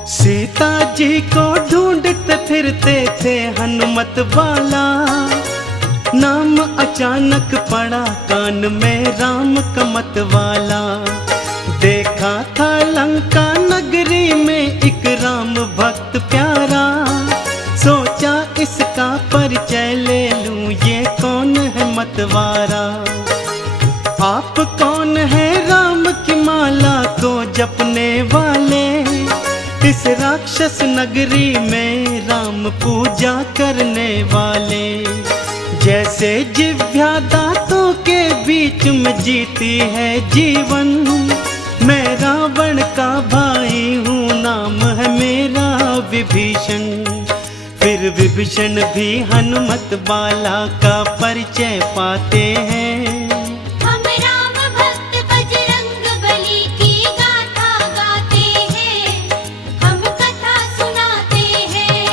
सीता जी को ढूंढते फिरते थे हनुमत वाला, नाम अचानक पड़ा कान में राम का मत वाला। देखा था लंका नगरी में एक राम भक्त प्यारा, सोचा इसका परिचय ले लूं, ये कौन है मतवारा। आप कौन है राम की माला को जपने वाले, इस राक्षस नगरी में राम पूजा करने वाले। जैसे जिह्वा दांतों के बीच में जीती है जीवन, मैं रावण का भाई हूँ, नाम है मेरा विभीषण। फिर फिर विभीषण भी हनुमत बाला का परिचय पाते हैं। हम राम भक्त बजरंग बली की गाथा गाते हैं, हम कथा सुनाते हैं।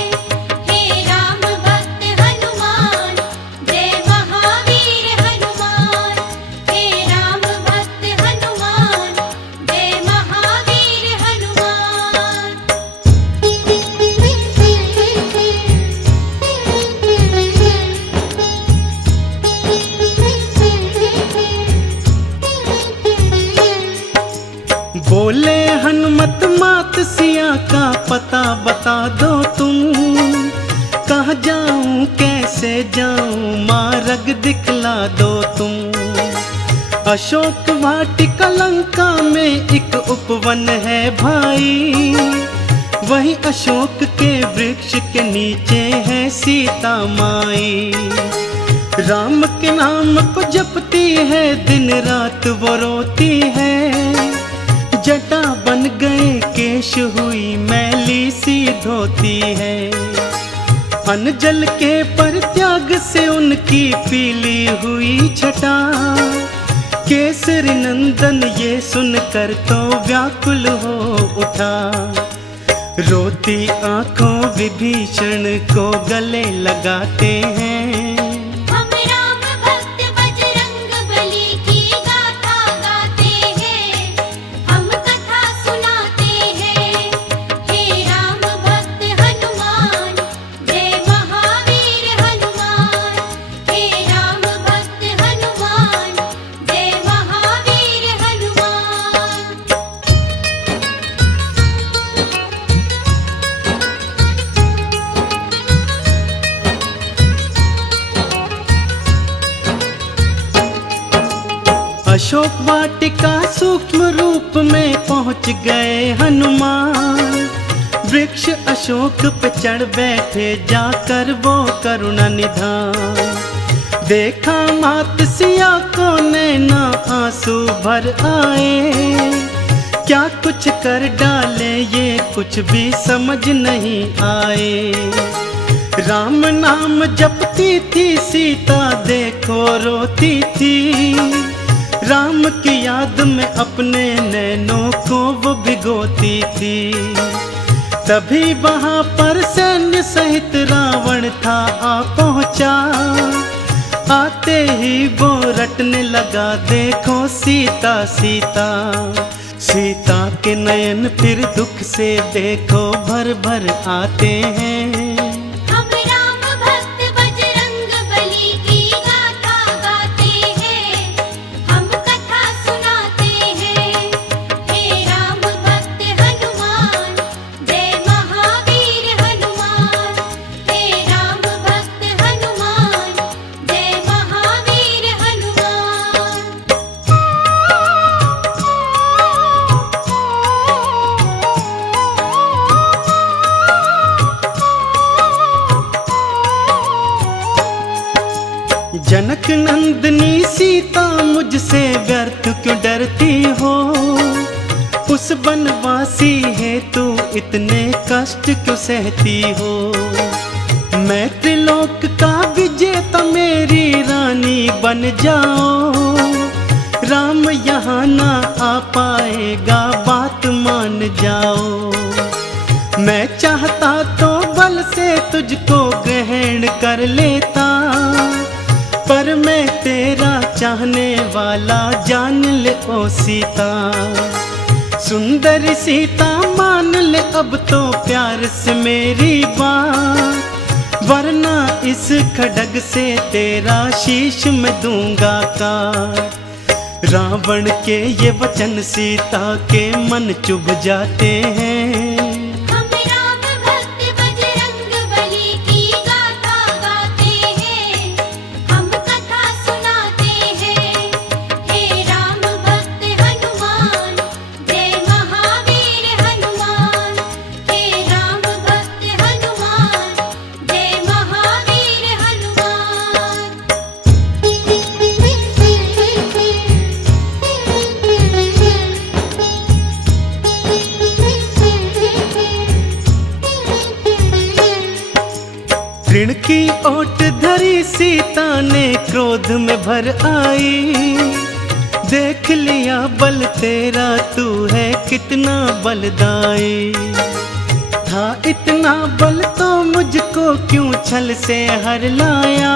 हे राम भक्त हनुमान, जय महावीर हनुमान। हे राम भक्त हनुमान, जय महावीर हनुमान। बोले हनुमत मात सिया का पता बता दो तुम, कहाँ जाऊं कैसे जाऊं मार्ग दिखला दो तुम। अशोक वाटिका लंका में एक उपवन है भाई, वही अशोक के वृक्ष के नीचे है सीता माई। राम के नाम को जपती है, दिन रात वो रोती है। जटा बन गए केश हुई मैली सी धोती है। अनजल के परित्याग से उनकी पीली हुई छटा। केसरी नंदन ये सुनकर तो व्याकुल हो उठा। रोती आंखों विभीषण को गले लगाते हैं। हम राम भक्त बजरंग बली की गाथा गाते हैं, हम कथा सुनाते हैं। हे राम भक्त हनुमान, जय महावीर हनुमान। हे राम भक्त हनुमान, जय महावीर हनुमान। अशोक वाटिका सूक्ष्म रूप में पहुंच गए हनुमान। वृक्ष अशोक पे चढ़ बैठे जाकर वो करुणा निधान। देखा मात सिया को नैना आंसू भर आए। क्या कुछ कर डाले ये कुछ भी समझ नहीं आए। राम नाम जपती थी सीता देखो रोती थी। राम की याद में अपने नैनों को वो भिगोती थी। तभी वहां पर सैन्य सहित रावण था आ पहुंचा। आते ही वो रटने लगा देखो सीता सीता। सीता के नयन फिर दुख से देखो भर भर आते हैं। हम राम भक्त बजरंग बली की गाथा गाते हैं, हम कथा सुनाते हैं। हे राम भक्त हनुमान, जय महावीर हनुमान। हे राम भक्त हनुमान, जय महावीर हनुमान। जनक नंदनी सीता मुझसे व्यर्थ क्यों डरती हो। उस बनवासी है तू इतने कष्ट क्यों सहती हो। मैं त्रिलोक का विजेता मेरी रानी बन जाओ। राम यहाँ ना आ पाएगा बात मान जाओ। मैं चाहता तो बल से तुझको ग्रहण कर लेता। पर मैं तेरा चाहने वाला जान ले ओ सीता। सुंदर सीता मान ले अब तो प्यार से मेरी बात। वरना इस खड्ग से तेरा शीश मैं दूंगा काट। रावण के ये वचन सीता के मन चुभ जाते हैं। हम राम भक्त बजरंग बली की गाथा गाते हैं, हम कथा सुनाते हैं। हे राम भक्त हनुमान, जय महावीर हनुमान। हे राम भक्त हनुमान, जय महावीर हनुमान। ऋण की ओट धरी सीता ने क्रोध में भर आई। देख लिया बल तेरा तू है कितना बलदाई। था इतना बल तो मुझको क्यों छल से हर लाया।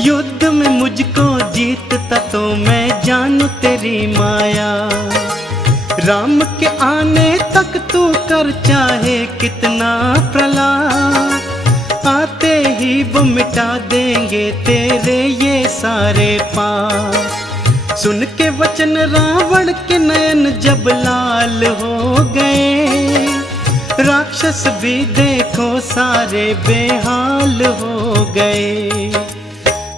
युद्ध में मुझको जीतता तो मैं जानू तेरी माया। राम के आने तक तू कर चाहे कितना प्रलाप, आते ही वो मिटा देंगे तेरे ये सारे पाप। सुन के वचन रावण के नयन जब लाल हो गए, राक्षस भी देखो सारे बेहाल हो गए।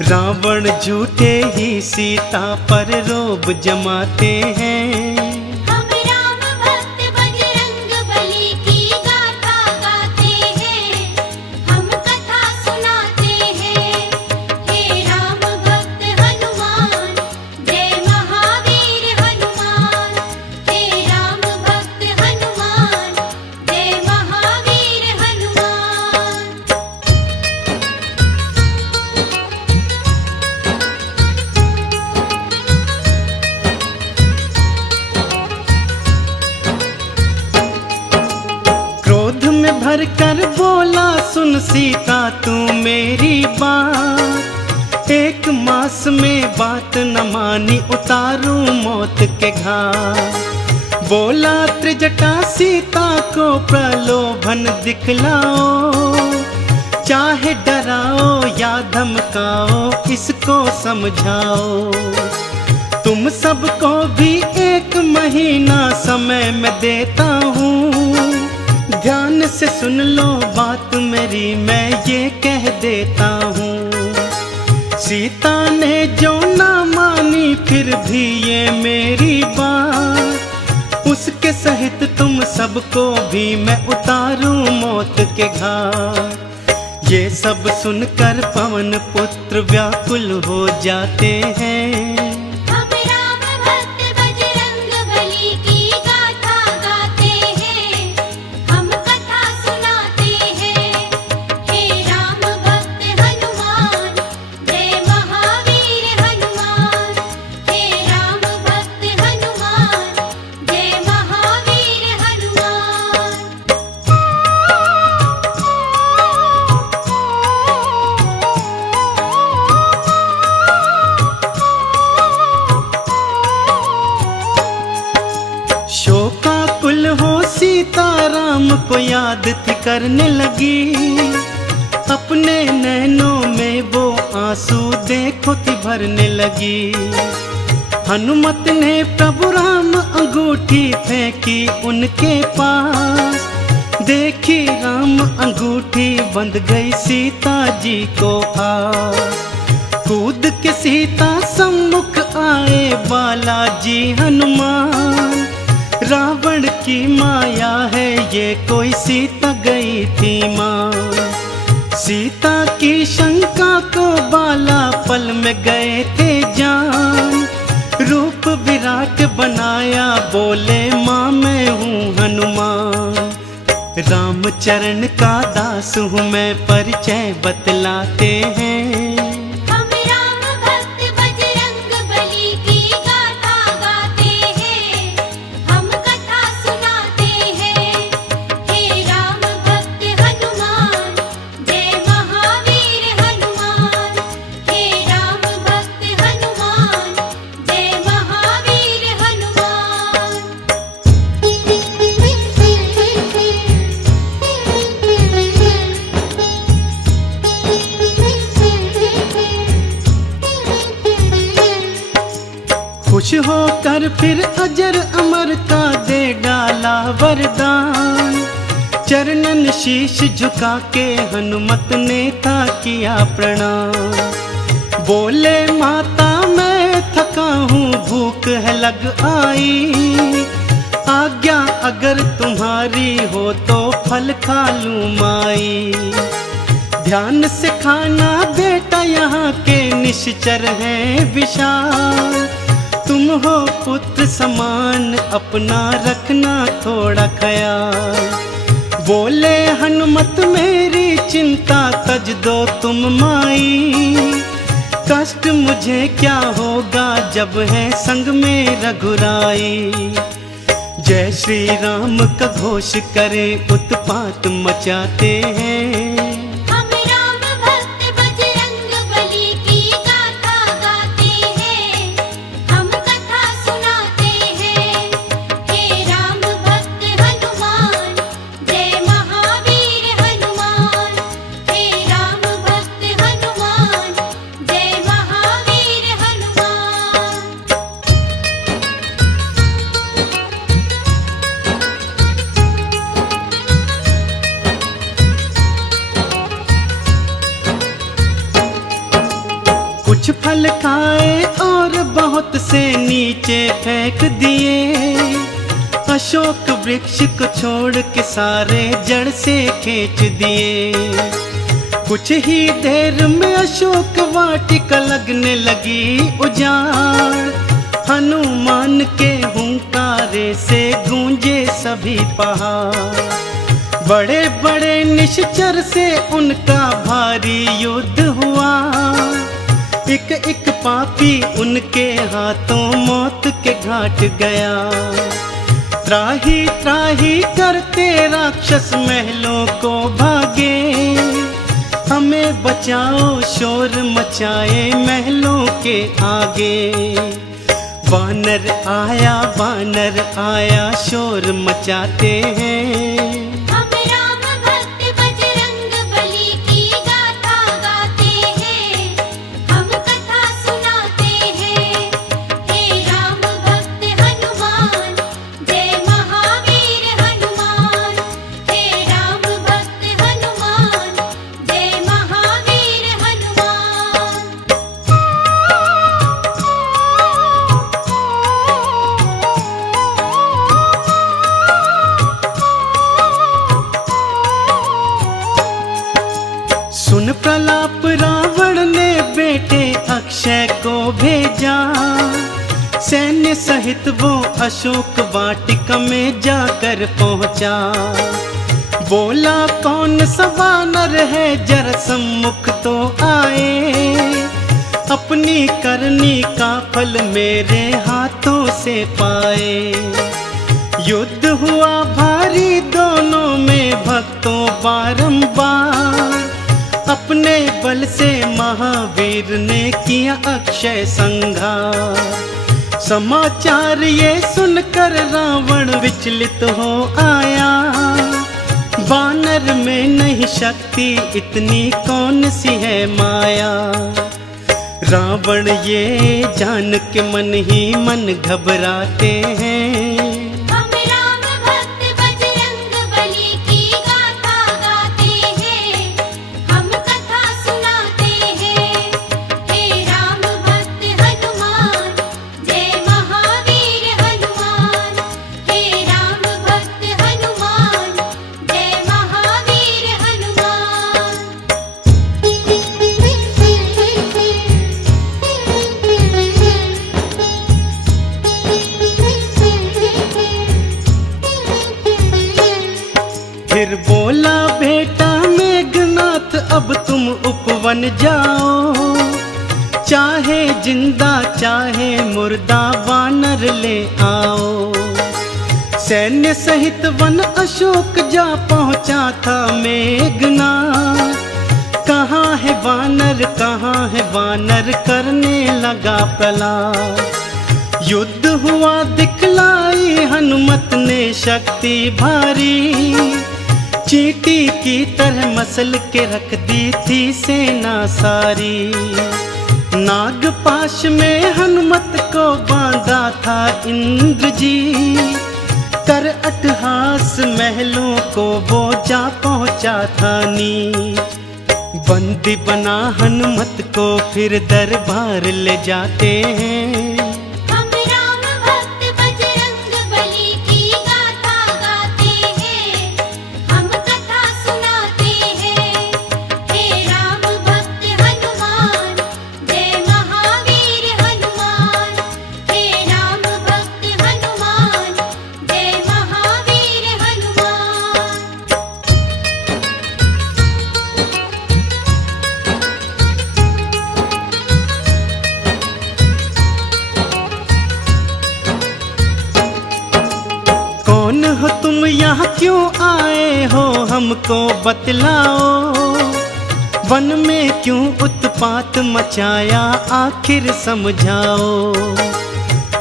रावण झूठे ही सीता पर रोब जमाते हैं। हम राम भक्त बजरंग बली की गाथा गाते हैं, हम कथा सुनाते हैं। हे राम भक्त हनुमान, जय महावीर हनुमान। हे राम भक्त हनुमान, जय महावीर हनुमान। क्रोध में भर कर बोला सुन सीता तू मेरी बात। एक मास में बात न मानी उतारूं मौत के घाट। बोला त्रिजटा सीता को प्रलोभन दिखलाओ, चाहे डराओ या धमकाओ इसको समझाओ। तुम सबको भी 1 महीना समय मैं देता हूँ, ध्यान से सुन लो बात मेरी मैं ये कह देता हूँ। सीता ने जो ना मानी फिर भी ये मेरी बात, उसके सहित तुम सबको भी मैं उतारूं मौत के घाट। ये सब सुनकर पवन पुत्र व्याकुल हो जाते हैं। हम राम भक्त बजरंग बली की गाथा गाते हैं, हम कथा सुनाते हैं। हे राम भक्त हनुमान, जय महावीर हनुमान। हे राम भक्त हनुमान, जय महावीर हनुमान। शोकाकुल हो सीता राम को याद थी करने लगी। अपने नैनों में वो आंसू देखो थी भरने लगी। हनुमत ने प्रभु राम अंगूठी फेंकी उनके पास। देखी राम अंगूठी बंध गई सीता जी को आस। कूद के सीता सम्मुख आए बालाजी हनुमान। रावण की माया है ये कोई सीता गई थी मां। सीता की शंका को बाला पल में गए थे जान। रूप विराट बनाया बोले माँ मैं हूँ हनुमान। रामचरण का दास हूँ मैं परिचय बतलाते हैं। हम राम भक्त बजरंग बली की गाथा गाते हैं, हम कथा सुनाते हैं। हे राम भक्त हनुमान, जय महावीर हनुमान। हे राम भक्त हनुमान, जय महावीर हनुमान। खुश होकर फिर अजर अमर का दे डाला वरदान। चरणन शीश झुका के हनुमत ने था किया प्रणाम। बोले माता मैं थका हूँ भूख है लग आई। आज्ञा अगर तुम्हारी हो तो फल खा लूँ माई। ध्यान से खाना बेटा यहाँ के निश्चर हैं विशाल। तुम हो पुत्र समान अपना रखना थोड़ा ख्याल। बोले हनुमत मेरी चिंता तज दो तुम माई, कष्ट मुझे क्या होगा जब है संग में रघुराई। जय श्री राम का घोष करें उत्पात मचाते हैं, हम राम भक्त बजरंग बली की गाथा गाते हैं, हम कथा सुनाते हैं। हे राम भक्त हनुमान, जय महावीर हनुमान। हे राम भक्त हनुमान, जय महावीर हनुमान। कुछ फल खाए और बहुत से नीचे फेंक दिए, अशोक वृक्ष को छोड़ के सारे जड़ से खींच दिए। कुछ ही देर में अशोक वाटिका लगने लगी उजाड़, हनुमान के हुंकारे से गूंजे सभी पहाड़। बड़े बड़े निश्चर से उनका भारी युद्ध हुआ, एक एक पापी उनके हाथों मौत के घाट गया। त्राही त्राही करते राक्षस महलों को भागे, हमें बचाओ शोर मचाए महलों के आगे। वानर आया शोर मचाते हैं, हम राम भक्त बजरंग बली की गाथा गाते हैं, हम कथा सुनाते हैं। हे राम भक्त हनुमान, जय महावीर हनुमान। हे राम भक्त हनुमान, जय महावीर हनुमान। सुन प्रलाप रावण ने बेटे अक्षय को भेजा, सैन्य सहित वो अशोक वाटिका में जाकर पहुंचा। बोला कौन सा वानर है जरा सम्मुख तो आए, अपनी करनी का फल मेरे हाथों से पाए। युद्ध हुआ भारी दोनों में भक्तों बारंबार, अपने बल से महावीर ने किया अक्षय संहार। समाचार ये सुनकर रावण विचलित हो आया, वानर में नहीं शक्ति इतनी कौन सी है माया। रावण ये जान के मन ही मन घबराते हैं, हम राम भक्त बजरंग बली की गाथा गाते हैं, हम कथा सुनाते हैं। हे राम भक्त हनुमान, जय महावीर हनुमान। हे राम भक्त हनुमान, जय महावीर हनुमान। फिर बोला बेटा मेघनाथ अब तुम उपवन जाओ, चाहे जिंदा चाहे मुर्दा वानर ले आओ। सैन्य सहित वन अशोक जा पहुंचा था मेघनाथ, कहाँ है वानर करने लगा प्रलाप। युद्ध हुआ दिखलाई हनुमत ने शक्ति भारी, चींटी की तरह मसल के रख दी थी सेना सारी। नागपाश में हनुमत को बांधा था इंद्र जी, कर अट्टहास महलों को वो जा पहुंचा था नीच। बंदी बना हनुमत को फिर दरबार ले जाते हैं, हम राम भक्त बजरंग बली की गाथा गाते हैं, हम कथा सुनाते हैं। हे राम भक्त हनुमान, जय महावीर हनुमान। हे राम भक्त हनुमान, जय महावीर हनुमान। हमको बतलाओ, वन में क्यों उत्पात मचाया आखिर समझाओ।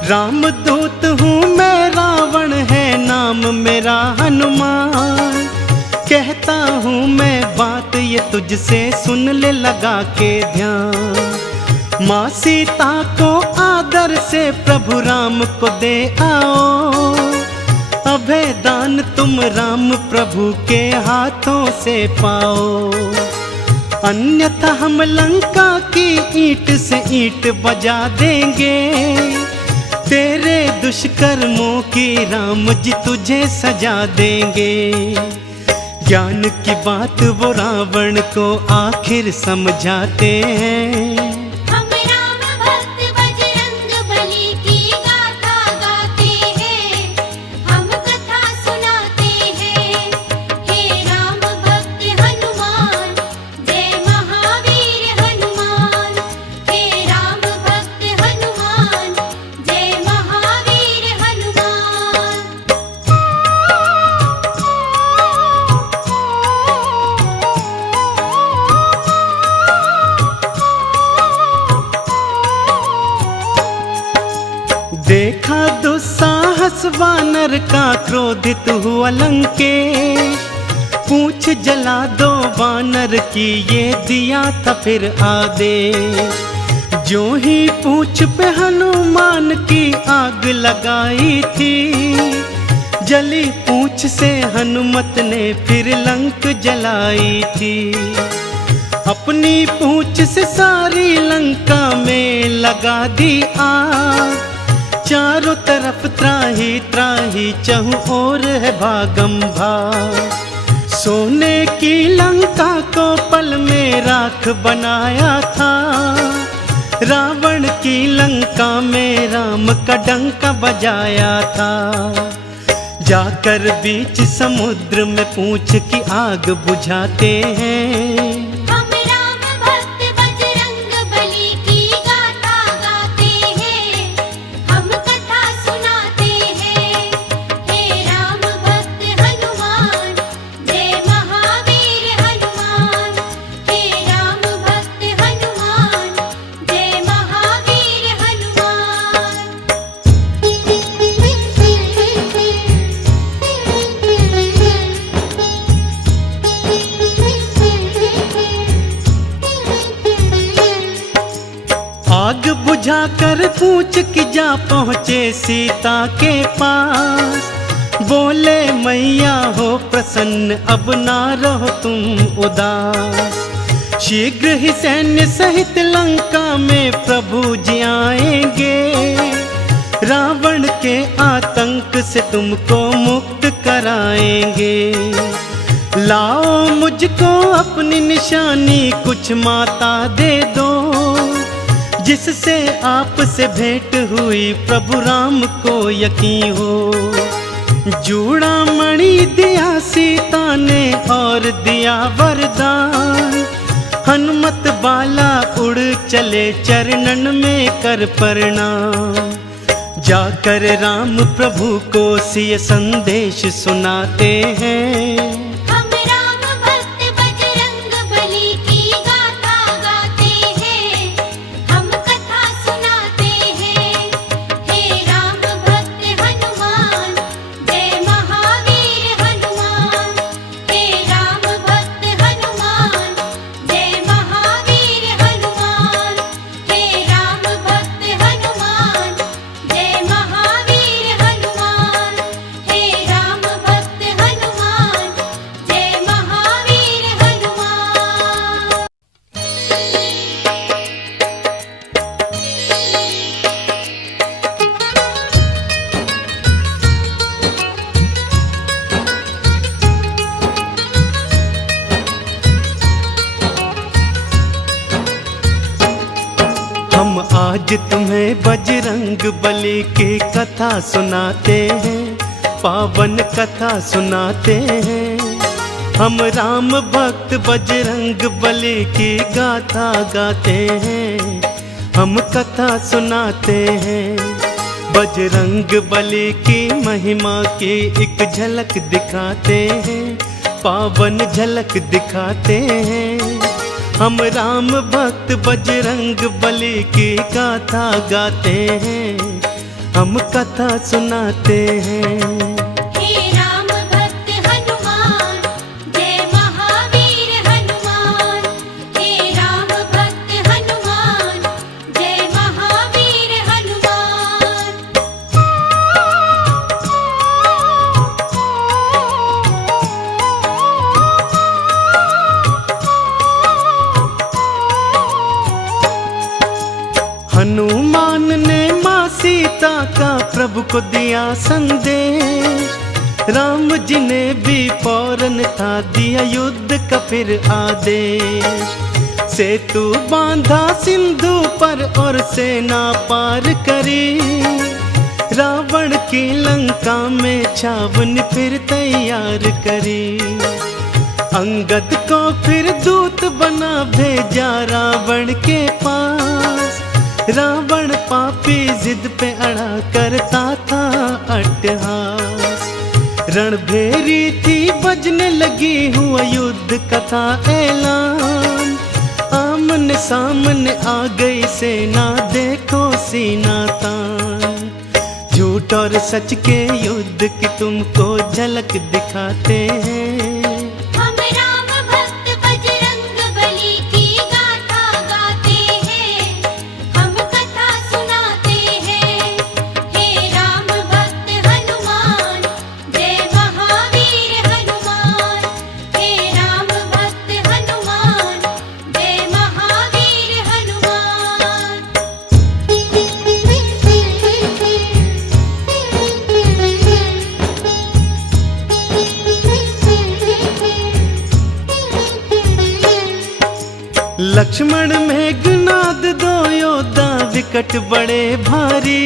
रामदूत हूँ मैं, रावण है नाम मेरा हनुमान। कहता हूँ मैं बात ये तुझसे, सुन ले लगा के ध्यान। माँ सीता को आदर से प्रभु राम को दे आओ, अभय दान तुम राम प्रभु के हाथों से पाओ। अन्यथा हम लंका की ईंट से ईंट बजा देंगे, तेरे दुष्कर्मों की राम जी तुझे सजा देंगे। ज्ञान की बात वो रावण को आखिर समझाते हैं। हम राम भक्त बजरंग बली की गाथा गाते हैं, हम कथा सुनाते हैं। हे राम भक्त हनुमान, जय महावीर हनुमान। हे राम भक्त हनुमान, जय महावीर हनुमान। देखा दुस्साहस वानर का, क्रोधित हुआ लंकेश। पूछ जला दो वानर की, ये दिया था फिर आदेश। जो ही पूछ पे हनुमान की आग लगाई थी, जली पूछ से हनुमत ने फिर लंक जलाई थी। अपनी पूछ से सारी लंका में लगा दी आग, चारों तरफ त्राही त्राही चहु और है भागम भाग। सोने की लंका को पल में राख बनाया था, रावण की लंका में राम का डंका बजाया था। जाकर बीच समुद्र में पूछ की आग बुझाते हैं। हम राम भक्त बजरंग बली की गाथा गाते हैं, हम कथा सुनाते हैं। हे राम भक्त हनुमान, जय महावीर हनुमान। हे राम भक्त हनुमान, जय महावीर हनुमान। आग बुझाकर पूछ की जा पहुँचे सीता के पास। बोले मैया हो प्रसन्न, अब ना रहो तुम उदास। शीघ्र ही सैन्य सहित लंका में प्रभु जी आएंगे, रावण के आतंक से तुमको मुक्त कराएंगे। लाओ मुझको अपनी निशानी, कुछ माता दे दो, जिससे आपसे भेंट हुई प्रभु राम को यकीन हो। जूड़ा मणि दिया सीता ने और दिया वरदान, हनुमत बाला उड़ चले चरणन में कर प्रणाम। जाकर राम प्रभु को सिय संदेश सुनाते हैं। हम राम भक्त बजरंग बली की गाथा गाते हैं, हम कथा सुनाते हैं। हे राम भक्त हनुमान, जय महावीर हनुमान। हे राम भक्त हनुमान, जय महावीर हनुमान। हे राम भक्त हनुमान, जय महावीर हनुमान। हे राम भक्त हनुमान, जय महावीर हनुमान। हम आज तुम्हें बजरंग बली की कथा सुनाते हैं, पावन कथा सुनाते हैं। हम राम भक्त बजरंग बली की गाथा गाते हैं, हम कथा सुनाते हैं। बजरंग बली की महिमा की एक झलक दिखाते हैं, पावन झलक दिखाते हैं। हम राम भक्त बजरंग बली की गाथा गाते हैं, हम कथा सुनाते हैं। हे राम भक्त हनुमान, जय महावीर हनुमान। हे राम भक्त हनुमान, जय महावीर हनुमान। हनुमान ने माँ सीता का प्रभु को दिया संदेश, राम जी ने भी फौरन था दिया युद्ध का फिर आदेश। सेतु बांधा सिंधु पर और सेना पार करी, रावण की लंका में छावनी फिर तैयार करी। अंगद को फिर दूत बना भेजा रावण के पास, रावण पापी जिद पे अड़ा करता था अट्टहास। रणभेरी थी बजने लगी हुआ युद्ध कथा ऐलान, आमने सामने आ गई सेना देखो सीना तान। झूठ और सच के युद्ध की तुमको झलक दिखाते हैं। हम राम भक्त बजरंग बली की गाथा गाते हैं, हम कथा सुनाते हैं। हे राम भक्त हनुमान, जय महावीर हनुमान। हे राम भक्त हनुमान, जय महावीर हनुमान। लक्ष्मण मेघनाद दो योद्धा विकट बड़े भारी,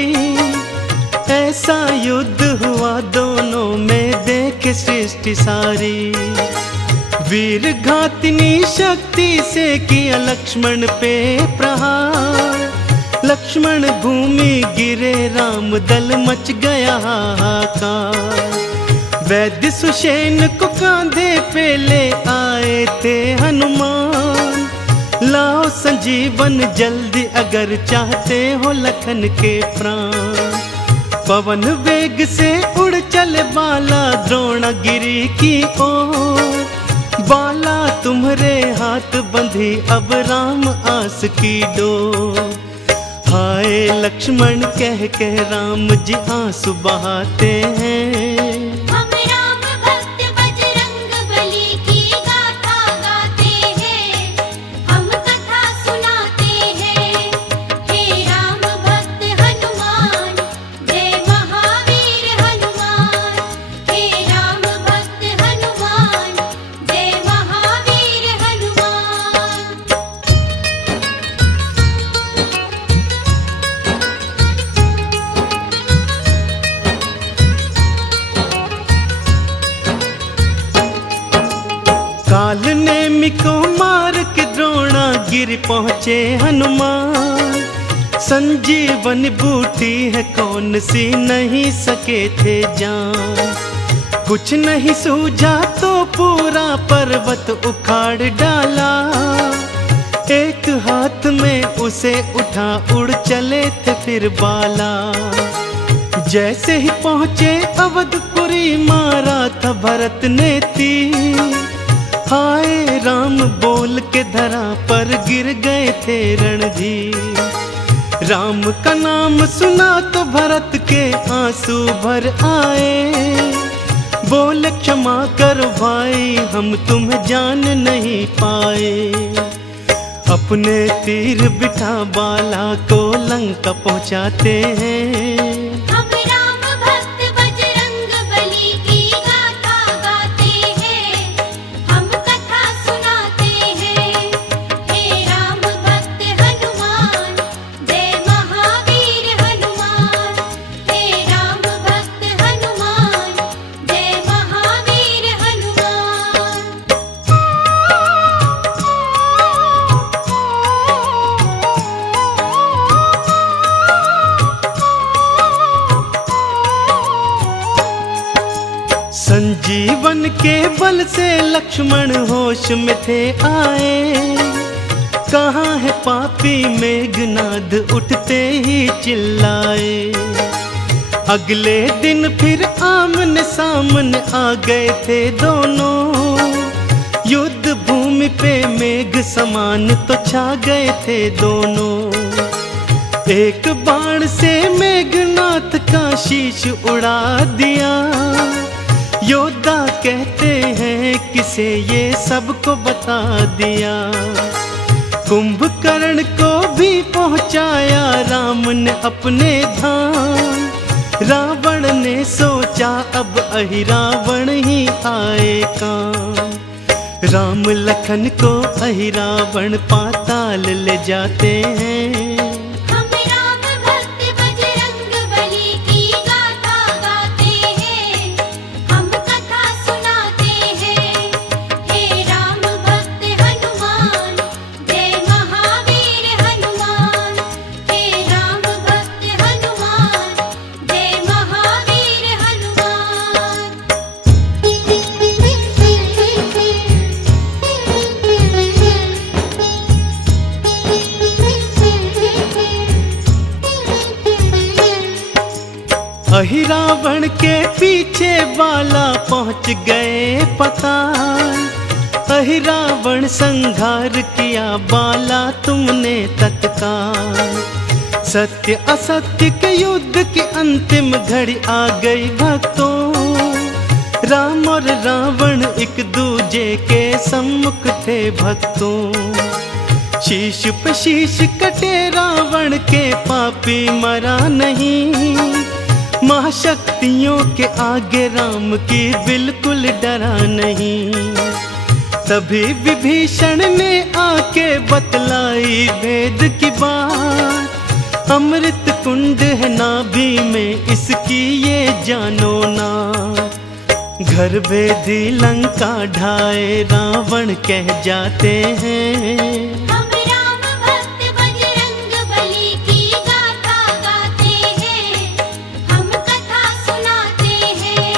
ऐसा युद्ध हुआ दोनों में देख सृष्टि सारी। वीर घातिनी शक्ति से किया लक्ष्मण पे प्रहार, लक्ष्मण भूमि गिरे राम दल मच गया हाहाकार। वैद्य सुषेण को कांधे पे ले आए थे हनुमान, लाओ संजीवन जल्दी अगर चाहते हो लखन के प्राण। पवन वेग से उड़ चले बाला द्रोणगिरी की ओर, बाला तुम्हारे हाथ बंधी अब राम आस की डोर। हाय लक्ष्मण कह कह राम जी आंसू बहाते हैं। हम राम भक्त बजरंग बली की गाथा गाते हैं, हम कथा सुनाते हैं। हे राम भक्त हनुमान, जय महावीर हनुमान। हे राम भक्त हनुमान, जय महावीर हनुमान। काल नेमि को मार के द्रोणागिरि पहुँचे हनुमान, संजीवन बूटी है कौन सी नहीं सके थे जान। कुछ नहीं सूझा तो पूरा पर्वत उखाड़ डाला, एक हाथ में उसे उठा उड़ चले थे फिर बाला। जैसे ही पहुँचे अवधपुरी मारा था भरत ने तीर, हाय राम बोल के धरा पर गिर गए थे रणधीर। राम का नाम सुना तो भरत के आंसू भर आए, बोले क्षमा करो भाई हम तुम्हें जान नहीं पाए। अपने तीर बिठा बाला को लंका पहुंचाते हैं। हम राम भक्त बजरंग बली की गाथा गाते हैं, हम कथा सुनाते हैं। हे राम भक्त हनुमान, जय महावीर हनुमान। हे राम भक्त हनुमान, जय महावीर हनुमान। संजीवन के बल से लक्ष्मण होश में थे आए, कहाँ है पापी मेघनाद उठते ही चिल्लाए। अगले दिन फिर आमने सामने आ गए थे दोनों, युद्ध भूमि पे मेघ समान तो छा गए थे दोनों। एक बाण से मेघनाथ का शीश उड़ा दिया, योद्धा कहते हैं किसे ये सबको बता दिया। कुंभकर्ण को भी पहुंचाया राम ने अपने धाम, रावण ने सोचा अब अहिरावण ही आए काम। राम लखन को अहिरावण पाताल ले जाते हैं, हम राम भक्त बजरंग बली की गाथा गाते हैं, हम कथा सुनाते हैं। हे राम भक्त हनुमान, जय महावीर हनुमान। हे राम भक्त हनुमान, जय महावीर हनुमान। अहिरावण के पीछे वाला पहुंच गए पताल, अहिरावण संघार किया बाला तुमने तत्काल। सत्य असत्य के युद्ध की अंतिम घड़ी आ गई भक्तों, राम और रावण एक दूजे के सम्मुख थे भक्तों। शीश पे शीश कटे रावण के, पापी मरा नहीं, महाशक्तियों के आगे राम की बिल्कुल डरा नहीं। तभी विभीषण ने आके बतलाई वेद की बात, अमृत कुंड है नाभि में इसकी ये जानो ना। घर भेदी लंका ढाए रावण कह जाते हैं, हम राम भक्त बजरंग बली की गाथा गाते हैं, हम कथा सुनाते हैं।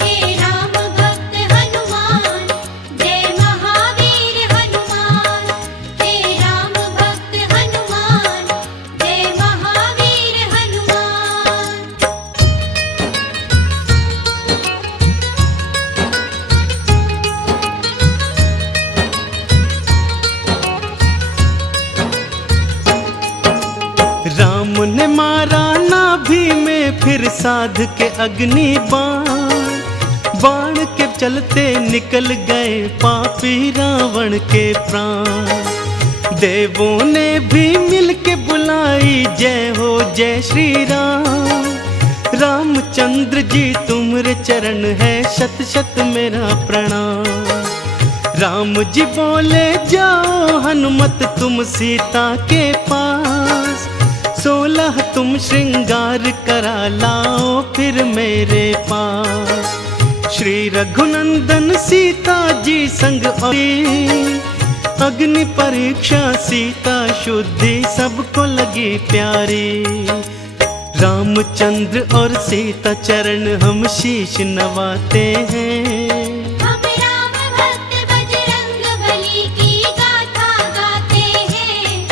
हे राम भक्त हनुमान, जय महावीर हनुमान। हे राम भक्त हनुमान, जय महावीर हनुमान। राम ने मारा नाभि में फिर साध के अग्नि बाण, बाण के चलते निकल गए पापी रावण के प्राण। देवों ने भी मिलके बुलाई जय हो जय श्री राम। रामचंद्र जी तुम्हारे चरण है शत शत मेरा प्रणाम। राम जी बोले जाओ हनुमत तुम सीता के पास, 16 तुम श्रृंगार करा लाओ फिर मेरे पास। श्री रघुनंदन सीता जी संग आई, अग्नि परीक्षा सीता शुद्धि सबको लगी प्यारी। रामचंद्र और सीता चरण हम शीश नवाते हैं, हम राम भक्त बजरंग बली की गाथा गाते हैं,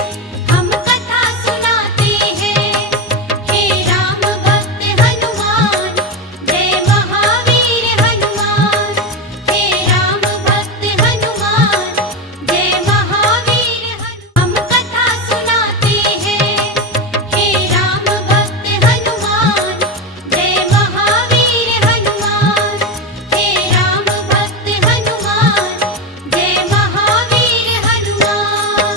हम कथा सुनाते हैं। हे राम भक्त हनुमान, जय महावीर हनुमान। हे राम भक्त हनुमान, जय महावीर हनुमान। हम कथा सुनाते हैं। हे राम भक्त हनुमान, जय महावीर हनुमान। हे राम भक्त हनुमान, जय महावीर हनुमान।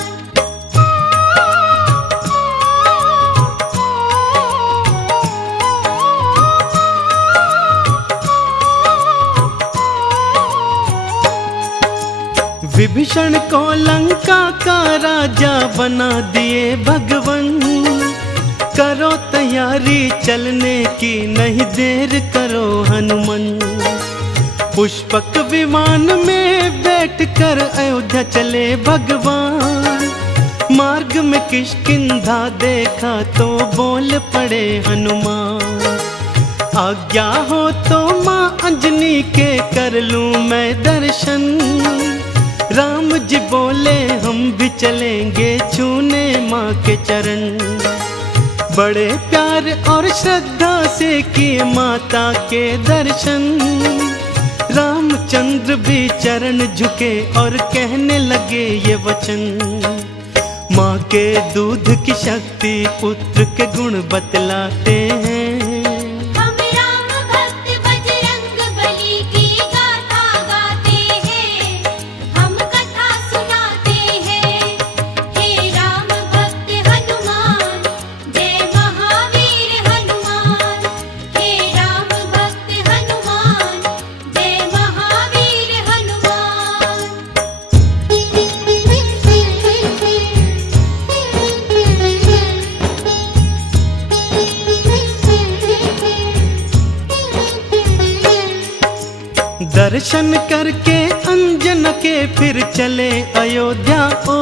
विभीषण को लंका का राजा बना दिए भगवन। करो तैयारी चलने की नहीं देर करो हनुमान। पुष्पक विमान में बैठकर अयोध्या चले भगवान। मार्ग में किष्किंधा देखा तो बोल पड़े हनुमान। आज्ञा हो तो माँ अंजनी के कर लूं मैं दर्शन। राम जी बोले हम भी चलेंगे छूने माँ के चरण। बड़े प्यार और श्रद्धा से किए माता के दर्शन। रामचंद्र भी चरण झुके और कहने लगे ये वचन। माँ के दूध की शक्ति पुत्र के गुण बतलाते हैं। हम राम भक्त बजरंग बली की गाथा गाते हैं, हम कथा सुनाते हैं। हे राम भक्त हनुमान, जय महावीर हनुमान। हे राम भक्त हनुमान, जय महावीर हनुमान। दर्शन करके अंजन के फिर चले अयोध्या ओ।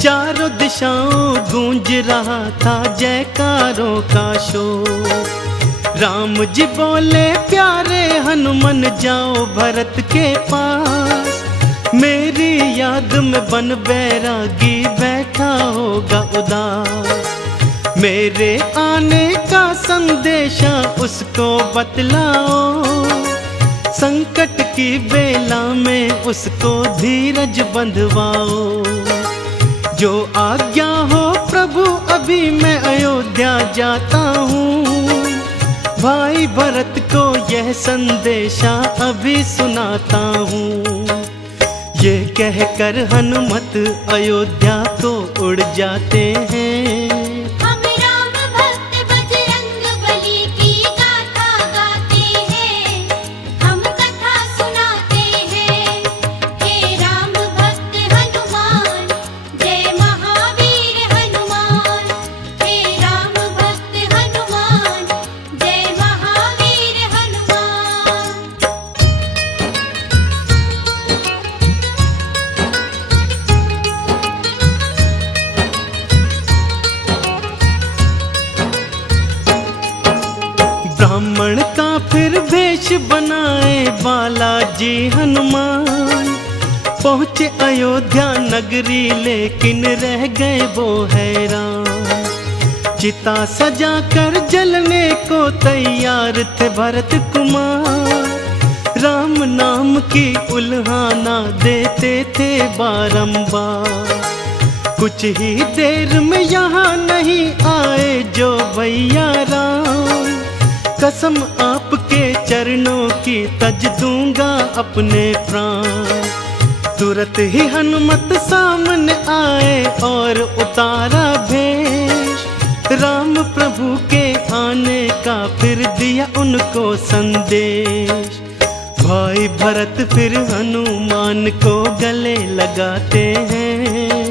चारों दिशाओं गूंज रहा था जयकारों का शोर। राम जी बोले प्यारे हनुमान जाओ भरत के पास। मेरी याद में बन बैरागी बैठा होगा उदास। मेरे आने का संदेशा उसको बतलाओ। संकट की बेला में उसको धीरज बंधवाओ। जो आज्ञा हो प्रभु अभी मैं अयोध्या जाता हूँ। भाई भरत को यह संदेशा अभी सुनाता हूँ। ये कहकर हनुमत अयोध्या को उड़ जाते हैं। हम राम भक्त बजरंग बली की गाथा गाते हैं, हम कथा सुनाते हैं। हे राम भक्त हनुमान, जय महावीर हनुमान। हे राम भक्त हनुमान, जय महावीर हनुमान। ब्राह्मण का फिर वेश बनाए बालाजी हनुमान। पहुँचे अयोध्या नगरी लेकिन रह गए वो हैरान। चिता सजा कर जलने को तैयार थे भरत कुमार। राम नाम की उल्हाना देते थे बारंबार। कुछ ही देर में यहाँ नहीं आए जो भैया राम। कसम आपके चरणों की तज दूंगा अपने प्राण। तुरंत ही हनुमत सामने आए और उतारा भेष। राम प्रभु के आने का फिर दिया उनको संदेश। भाई भरत फिर हनुमान को गले लगाते हैं।